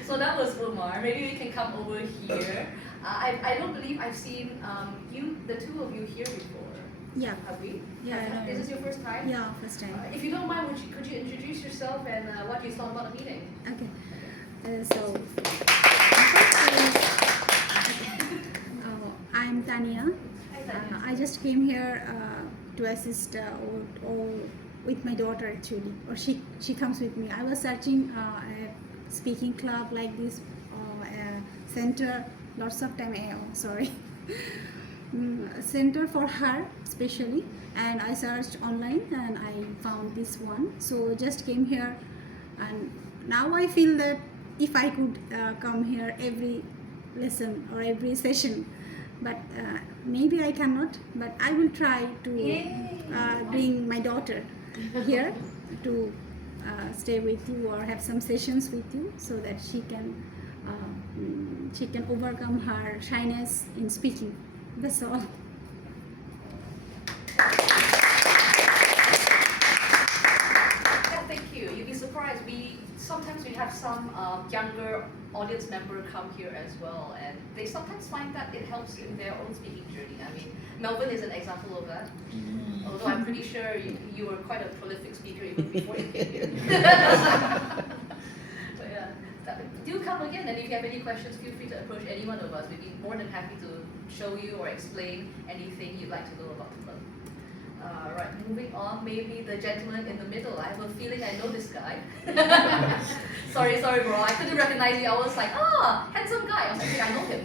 So that was Umar. Maybe we can come over here. I don't believe I've seen the two of you here before. Yeah. Have we? Yeah. Is this your first time? Yeah, first time. If you don't mind, could you introduce yourself and what you thought about the meeting? Okay. I'm Tania. Hi, Tania. I just came here to assist with my daughter actually, or she comes with me. I was searching a speaking club like this, a center, lots of time. Center for her especially, and I searched online and I found this one. So just came here, and now I feel that if I could come here every lesson or every session, but maybe I cannot, but I will try to bring my daughter here to stay with you or have some sessions with you, so that she can overcome her shyness in speaking. That's all. Yeah, thank you. You'd be surprised. Sometimes we have some younger audience member come here as well, and they sometimes find that it helps in their own speaking journey. I mean, Melvin is an example of that. Although I'm pretty sure you were quite a prolific speaker even before you came here. But yeah, do come again, and if you have any questions, feel free to approach any one of us. We'd be more than happy to show you or explain anything you'd like to know about the club. Right, moving on, maybe the gentleman in the middle. I have a feeling I know this guy. sorry bro, I couldn't recognize you. I was like, handsome guy. I was like, I know him.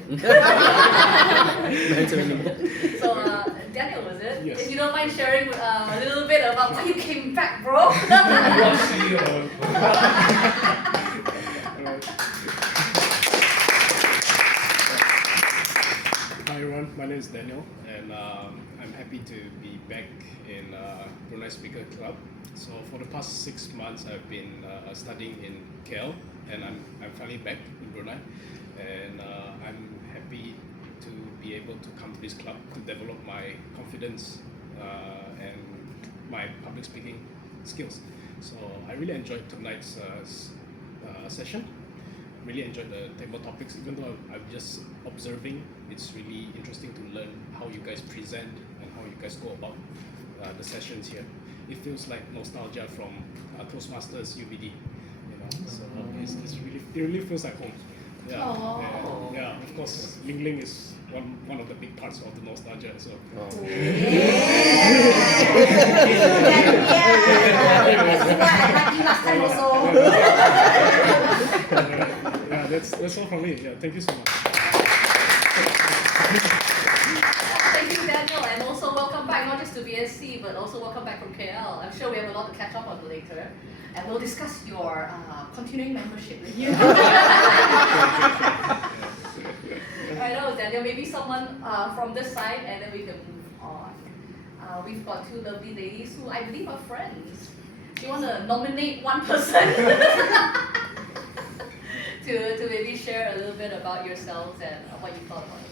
So, Daniel, was it? Yes. If you don't mind sharing a little bit about why you came back, bro. Hi everyone, my name is Daniel, and I'm happy to be back in Brunei Speaker Club. So for the past 6 months, I've been studying in KL, and I'm finally back in Brunei, and I'm happy to be able to come to this club to develop my confidence and my public speaking skills. So I really enjoyed tonight's session. Really enjoyed the table topics, even though I'm just observing. It's really interesting to learn how you guys present and how you guys go about the sessions here. It feels like nostalgia from Toastmasters UBD, so it really feels like home. Yeah, of course, Ling Ling is one of the big parts of the nostalgia. So. Yeah, that's all from me. Yeah, thank you so much. Thank you, Daniel, and also welcome back, not just to BSC, but also welcome back from KL. I'm sure we have a lot to catch up on later, and we'll discuss your continuing membership with you. I know, Daniel, maybe someone from this side, and then we can move on. We've got two lovely ladies who I believe are friends. Do you want to nominate one person to maybe share a little bit about yourselves and what you thought about it?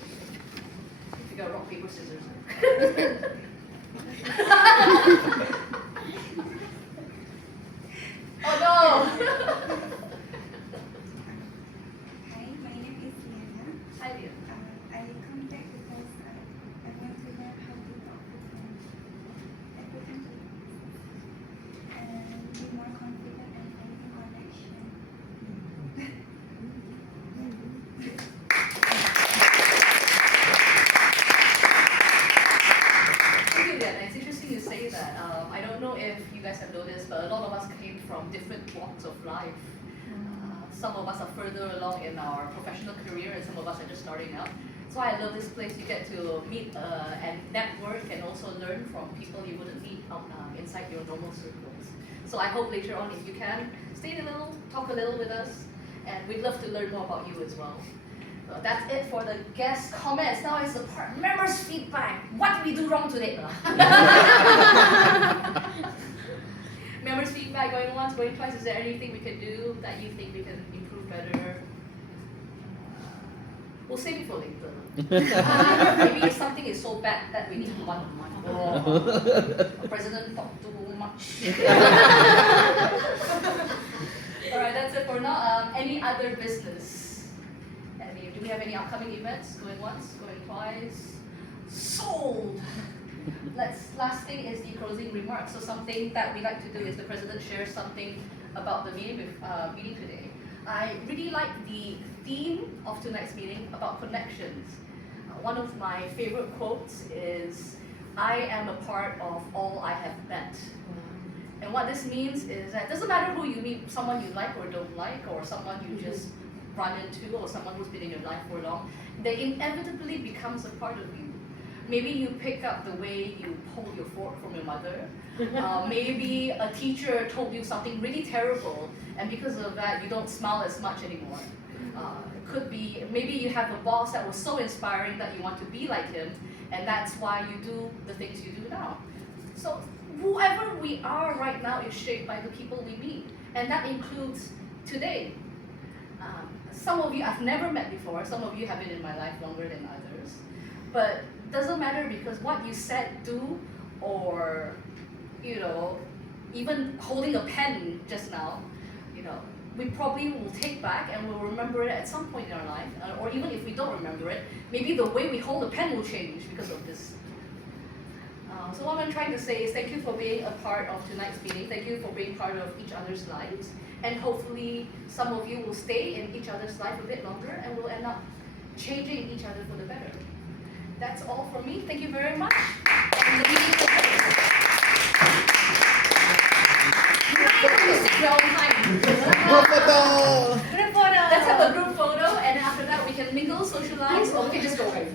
If you figure out rock, paper, scissors. Oh no! Hi, my name is Liana. Hi, dear. I come back because I want to learn how to talk with African and be more confident and making connection. Thank you, Liana. It's interesting you say that. I don't know if you guys have noticed, but a lot of us came from different walks of life. Some of us are further along in our professional career, and some of us are just starting out. So I love this place. You get to meet and network, and also learn from people you wouldn't meet inside your normal circles. So I hope later on, if you can, stay a little, talk a little with us, and we'd love to learn more about you as well. So that's it for the guest comments. Now it's the part members' feedback. What did we do wrong today? Members' feedback, going once, going twice. Is there anything we can do that you think we can improve better? We'll save it for later. Maybe something is so bad that we need one-on-one. Oh, President talked too much. Alright, that's it for now. Any other business? Do we have any upcoming events? Going once, going twice? Sold! Last thing is the closing remarks. So something that we like to do is the president shares something about the meeting today. I really like the theme of tonight's meeting about connections. One of my favorite quotes is, "I am a part of all I have met." And what this means is that it doesn't matter who you meet, someone you like or don't like, or someone you just run into, or someone who's been in your life for long, they inevitably becomes a part of you. Maybe you pick up the way you pull your fork from your mother. Maybe a teacher told you something really terrible, and because of that, you don't smile as much anymore. It could be, maybe you have a boss that was so inspiring that you want to be like him, and that's why you do the things you do now. So whoever we are right now is shaped by the people we meet, and that includes today. Some of you I've never met before, some of you have been in my life longer than others, but doesn't matter, because what you said, do, or even holding a pen just now, we probably will take back and we'll remember it at some point in our life, or even if we don't remember it, maybe the way we hold a pen will change because of this. So what I'm trying to say is thank you for being a part of tonight's meeting. Thank you for being part of each other's lives. And hopefully some of you will stay in each other's life a bit longer, and we'll end up changing each other for the better. That's all from me. Thank you very much. And the meeting is adjourned. You sit your own time. Group photo. Let's have a group photo, and then after that we can mingle, socialize, or we can just go home.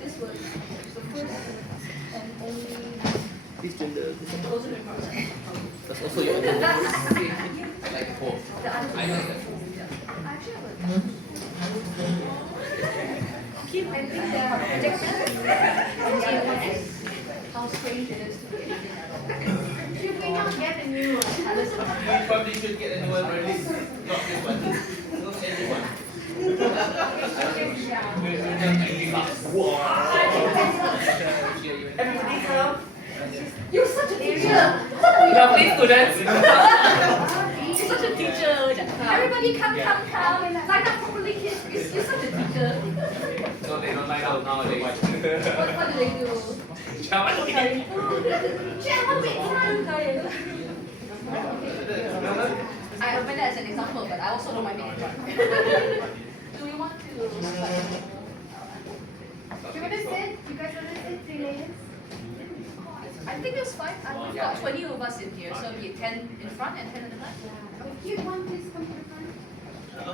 This was the first and only. Please join the Closing remarks. That's also your own. I like both. I like that. I actually have Keep I think the projector. How strange it is to be anything at all. Should we not get a new one? You probably should get a new one already. Not this one. Not anyone. Everybody come. You're such a teacher. Lovely students. You're such a teacher. Everybody come. Line up properly, kids. You're such a teacher. No, they don't like out nowadays. What do they do? I open that as an example, but I also know my name. Do we want to? Do you want to sit? You guys want to sit? 3 layers? I think it's fine. We've got 20 of us in here, so it'll be 10 in front and 10 in the back. If you want, please come to the front.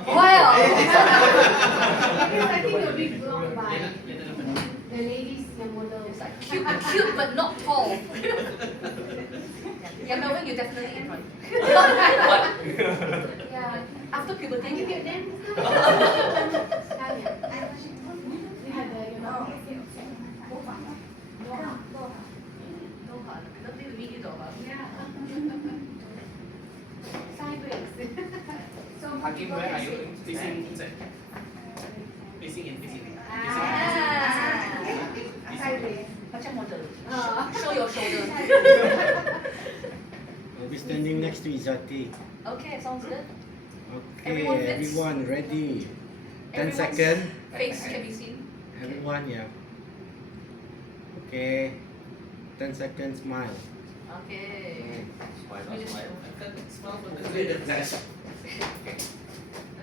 Wow! Because I think you'll be blown by the ladies yang model. It's like cute but not tall. Yeah, Melvin, you're definitely in front. Yeah. After puberty. Can you get them? Tanya. We have the Lovely to meet you, Doha. Yeah. Sideways. So Hakim, where are you going to stand? I'll be standing next to Izati. Okay, sounds good. Okay, Everyone fits? everyone ready? 10 Everyone's seconds. Face can be seen. Everyone, yeah. Okay. 10 seconds, smile. Okay. Smile, We just- smile. Smile for the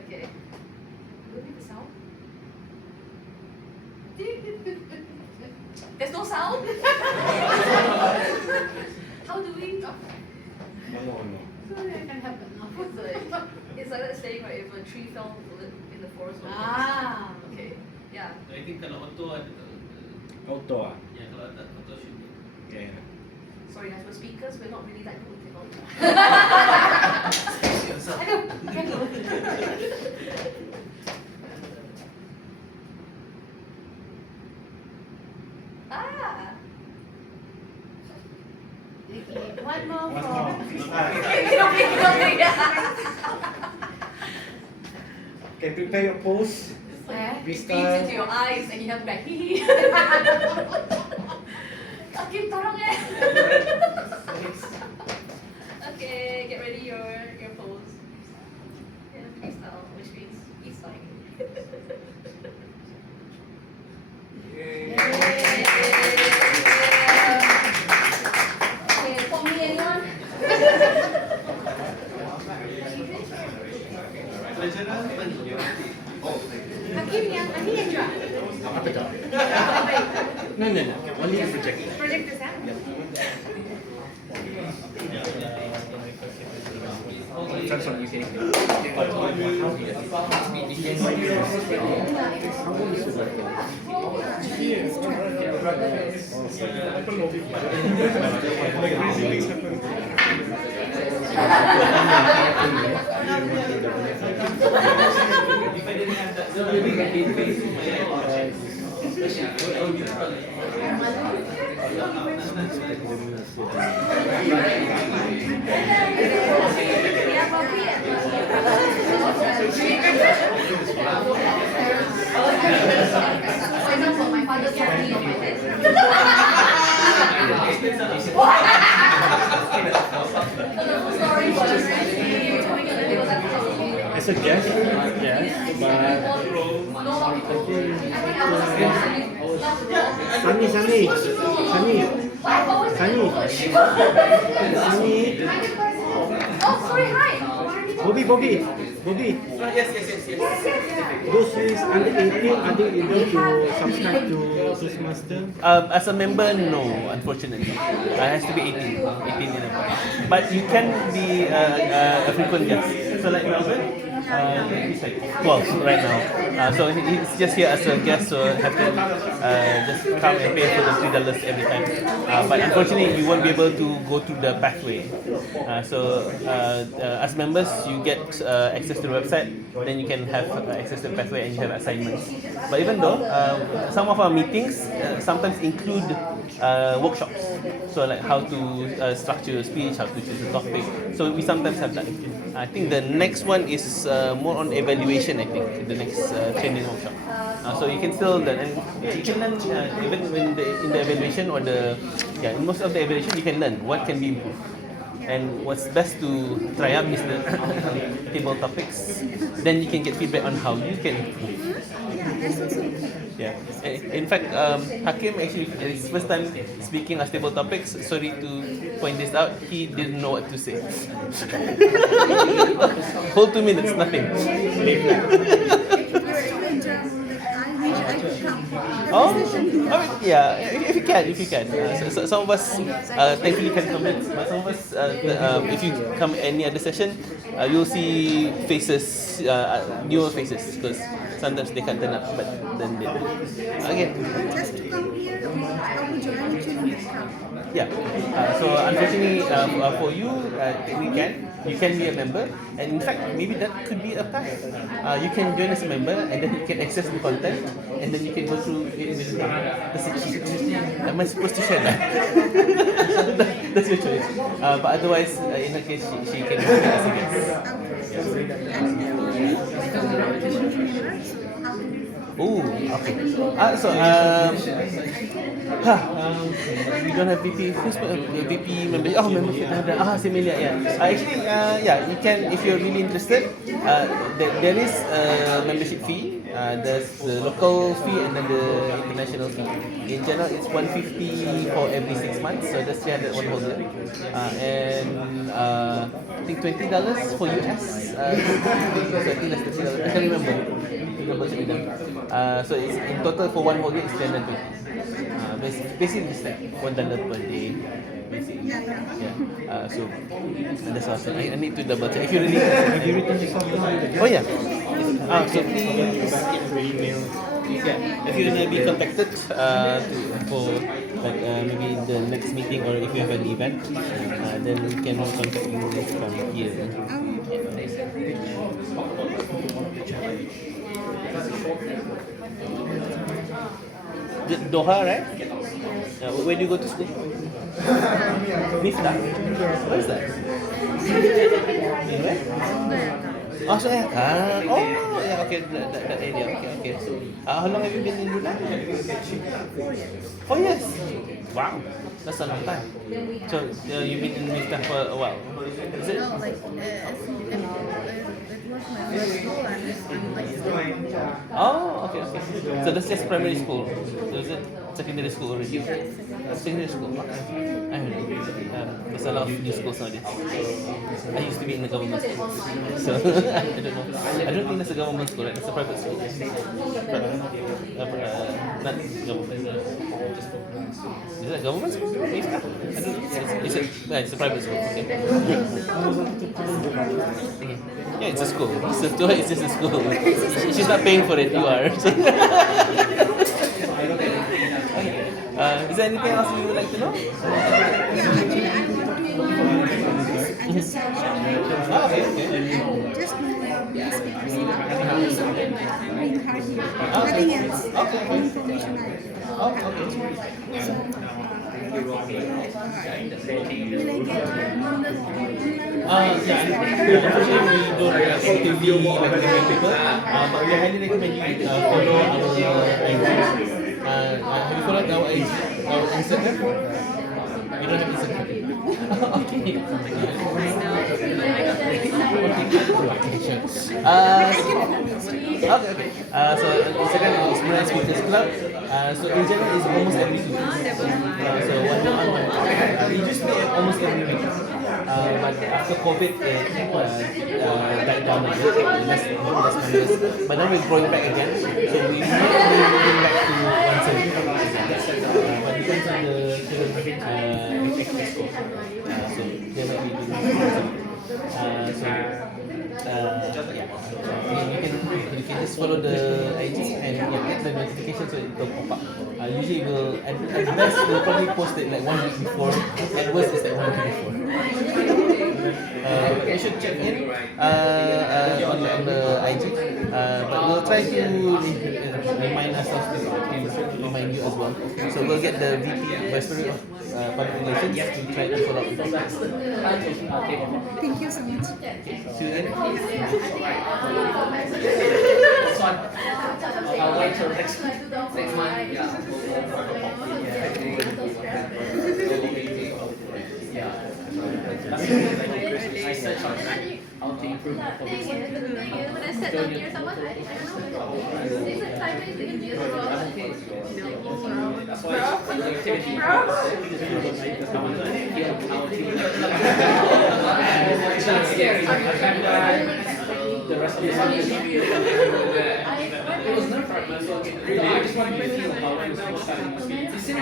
Okay. Do we need the sound? There's no sound? How do we? No, no. Sorry, I can't have it now. It's like that saying, right? If a tree fell in the forest. Ah. Okay. Yeah. I think kalau auto ada. Auto, ah? Ya, kalau tak auto should be. Okay. Sorry guys, we're speakers, we're not really that good with technology. I know. Ah! Okay, one more One for. more. Okay, prepare your pose. It Vista. beams into your eyes and you have like hee hee. Kakin tarong eh. Okay, get ready your pose. Yeah, freestyle, which means peace sign. Okay, for me anyone? Hakim yang juga. Apa tu? No, no, no. Only the projector. Projector sah? Sounds from UK. For example, my father told me on my head. Sorry, As a guest, yes, but Sunny, Sunny, Sunny, Sunny, Oh, sorry, hi. Bobby. Yes. Those who is under 18, are they able to subscribe to Toastmaster? As a member, no, unfortunately. It has to be 18 and above. But you can be a frequent guest. So like Melvin, he's like 12 right now. So he's just here as a guest, so have to just come and pay for the $3 every time. But unfortunately, you won't be able to go through the pathway. So as members, you get access to the website, then you can have access to the pathway and you have assignments. But even though, some of our meetings sometimes include workshops. So like how to structure a speech, how to choose a topic. So we sometimes have that. I think the next one is more on evaluation, I think, the next training workshop. So you can still learn, and you can learn even in the evaluation or in most of the evaluation you can learn what can be improved. And what's best to try out is the table topics. Then you can get feedback on how you can improve. Yeah. In fact, Hakim actually, his first time speaking as table topics, sorry to point this out, he didn't know what to say. Whole 2 minutes, nothing. Oh, yeah. If you can. So some of us thankfully can come in, but some of us, if you come any other session, you'll see faces, newer faces, because sometimes they can't turn up, but then they do. Okay. Just to come here, I will join actually next round. Yeah. So unfortunately, for you, you can be a member, and in fact, maybe that could be a path. You can join as a member, and then you can access the content, and then you can go through it with the cheat. Am I supposed to share that? That's your choice. But otherwise, in her case, she can go as a guest. Oh, okay. We don't have VP. Who's VP member? Oh, membership. Similar. Yeah. Actually, yeah, you can if you're really interested. There is a membership fee. There's the local fee and then the international fee. In general, it's 150 for every 6 months, so that's 300 one whole year. And I think $20 for US. So I think that's $30. I can't remember. Double check with them. So it's in total for one whole year it's 320. Basically it's like $1 per day. Basically. Yeah. So that's awesome. I need to double check. If you really have you written this down? Oh yeah. So please yeah, if you wanna be contacted for like maybe the next meeting or if you have an event, then we can contact you from here. Doha, right? Where do you go to school? Miftah? Where is that? Where? Oh, Sayaka. Oh, yeah, okay, that area. Okay. How long have you been in Brunei? 4 years. Wow, that's a long time. So you've been in Miftah for a while. Is it? No, like, it was my first school and I'm like Oh, okay. So that's just primary school. So is it secondary school already? Secondary school. Okay. I don't know. There's a lot of new schools nowadays. I used to be in the government school, so I don't know. I don't think that's a government school, right? That's a private school. Not government. Is it a government school? I don't know. It's a private school. Okay. Yeah, it's a school. So to her, it's just a school. She's not paying for it. You are. Is there anything else you would like to know? I just searched and just being hard here. Nothing else. All information I so, will I get numbers Unfortunately, we don't actively recommend people, but we highly recommend you follow our IG. Have you followed our IG, our Instagram? You don't have Instagram? Okay. Okay. So Instagram is Brunei Speakers Club. So in general, it's almost every 2 weeks. So it used to be almost every week. But after COVID, it died down a bit, less members. But now we're growing back again. So we might be moving back to once a week. But depends on the student scope. So they might be doing once a week. You can just follow the IG and get the notification so it will pop up. Usually we'll at best we'll probably post it like 1 week before. At worst it's like 1 week before. You should check in on the IG, but we'll try to remind ourselves to remind you as well. So we'll get the VP, Vice President of Public Relations, to try to follow up with you. Thank you so much. I'll wait till next month. I search on how to improve my performance. When I sat down near someone, I don't know. They took 5 minutes to introduce The rest of the song it was not fragmented. I just wanted to feel how it was starting to speak. It's in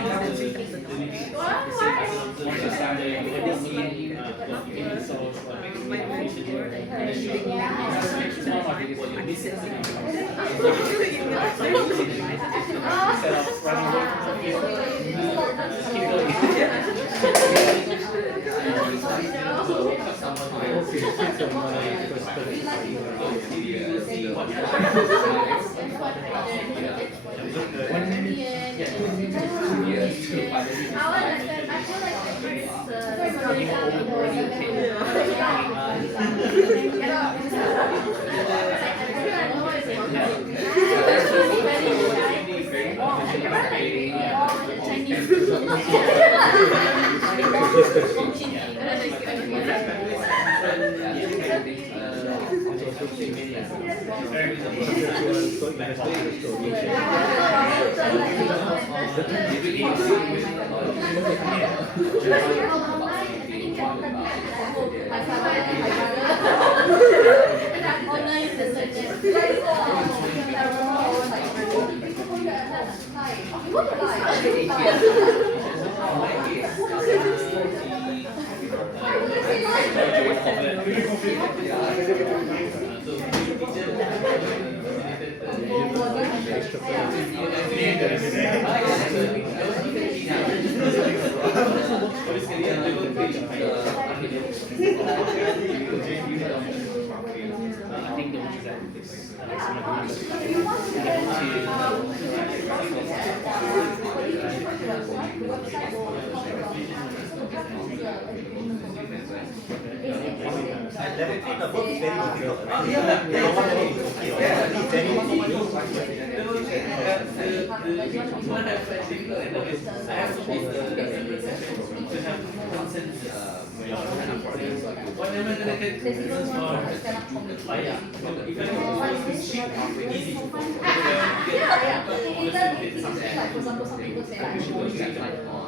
At level 3, the work is very difficult. Normal level is okay.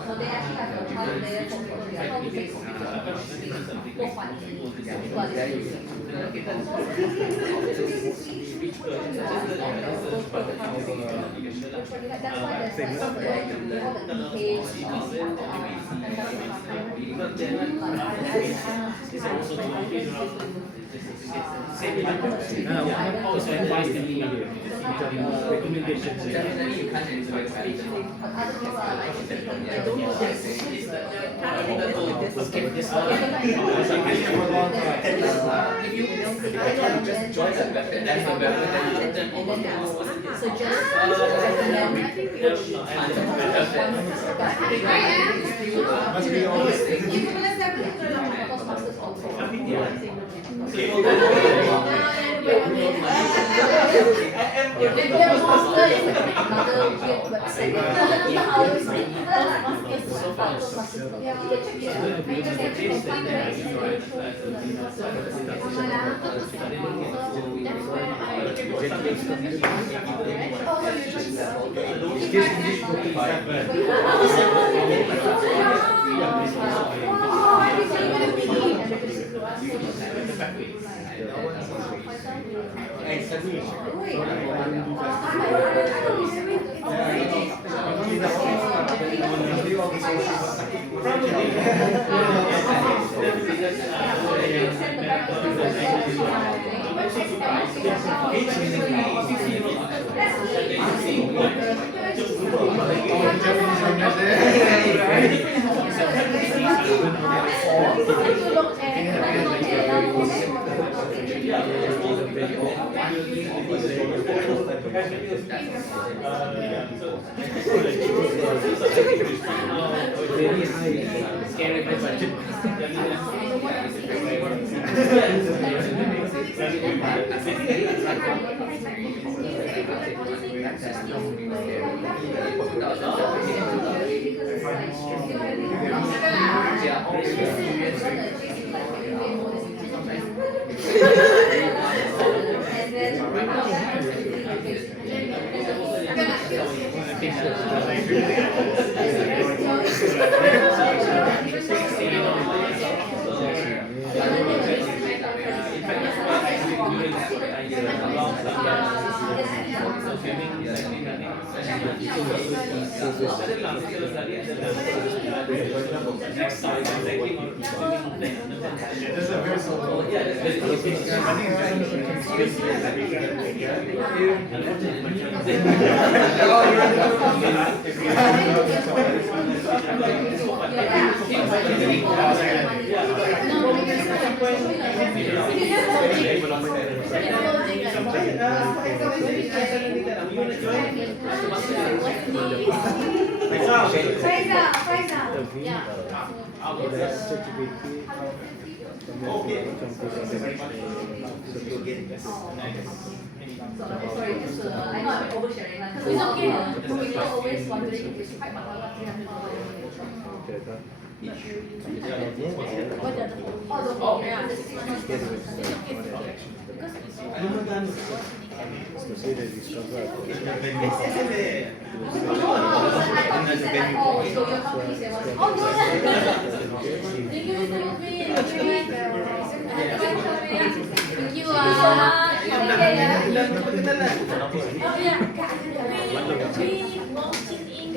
So they actually have a chart there for people to how to make both that's why there's all the Very high, scary budget. Sorry, just I know I'm oversharing because we were always wondering if it's quite mahal, $300. Oh, no. Thank you, Mr. Mukmin. Thank you, Oh yeah, Wong Chin In.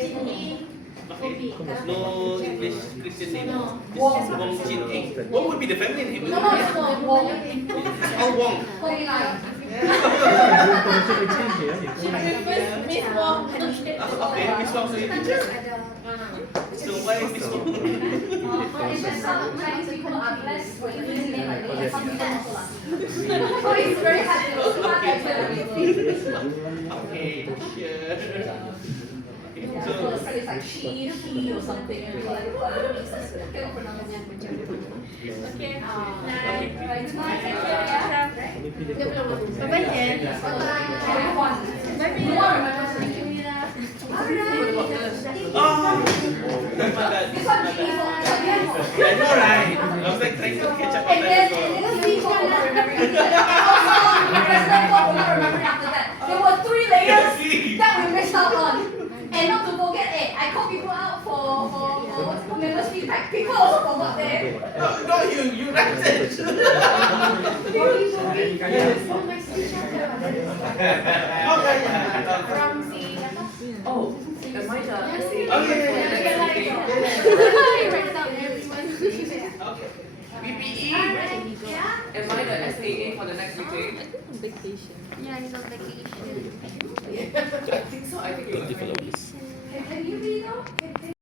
No English Christian name. No. This is Wong Chin Eng. What would be the family name? No, it's not Wong. It's all Wong. Hong Lai. She prefers Miss Wong. Okay, Miss Wong, so you teacher. So why Miss Wong? It's just some Chinese people are blessed with using name like that. Some people also lah. So it's very hard to Okay, sure. Yeah, so it's like she or something. And we're like, what? Cannot pronounce it. Okay. Right, tonight, take care, yeah? Bye-bye, Jen. Everyone. Thank you, Mira. This one she is on. Yeah, I know, right? I was like trying to catch up on And that then as well. we got not remembering after that. Also, the president got not remembering after that. There were 3 layers that we missed out on. And not to forget, I call people out for what's it called, members feedback. People also forgot there. No, you ranted. Oh, am I the Okay. PPE. Am I the SAA for the next meeting? Vacation. Yeah, he's on vacation. I think so. I think you're Can you read out?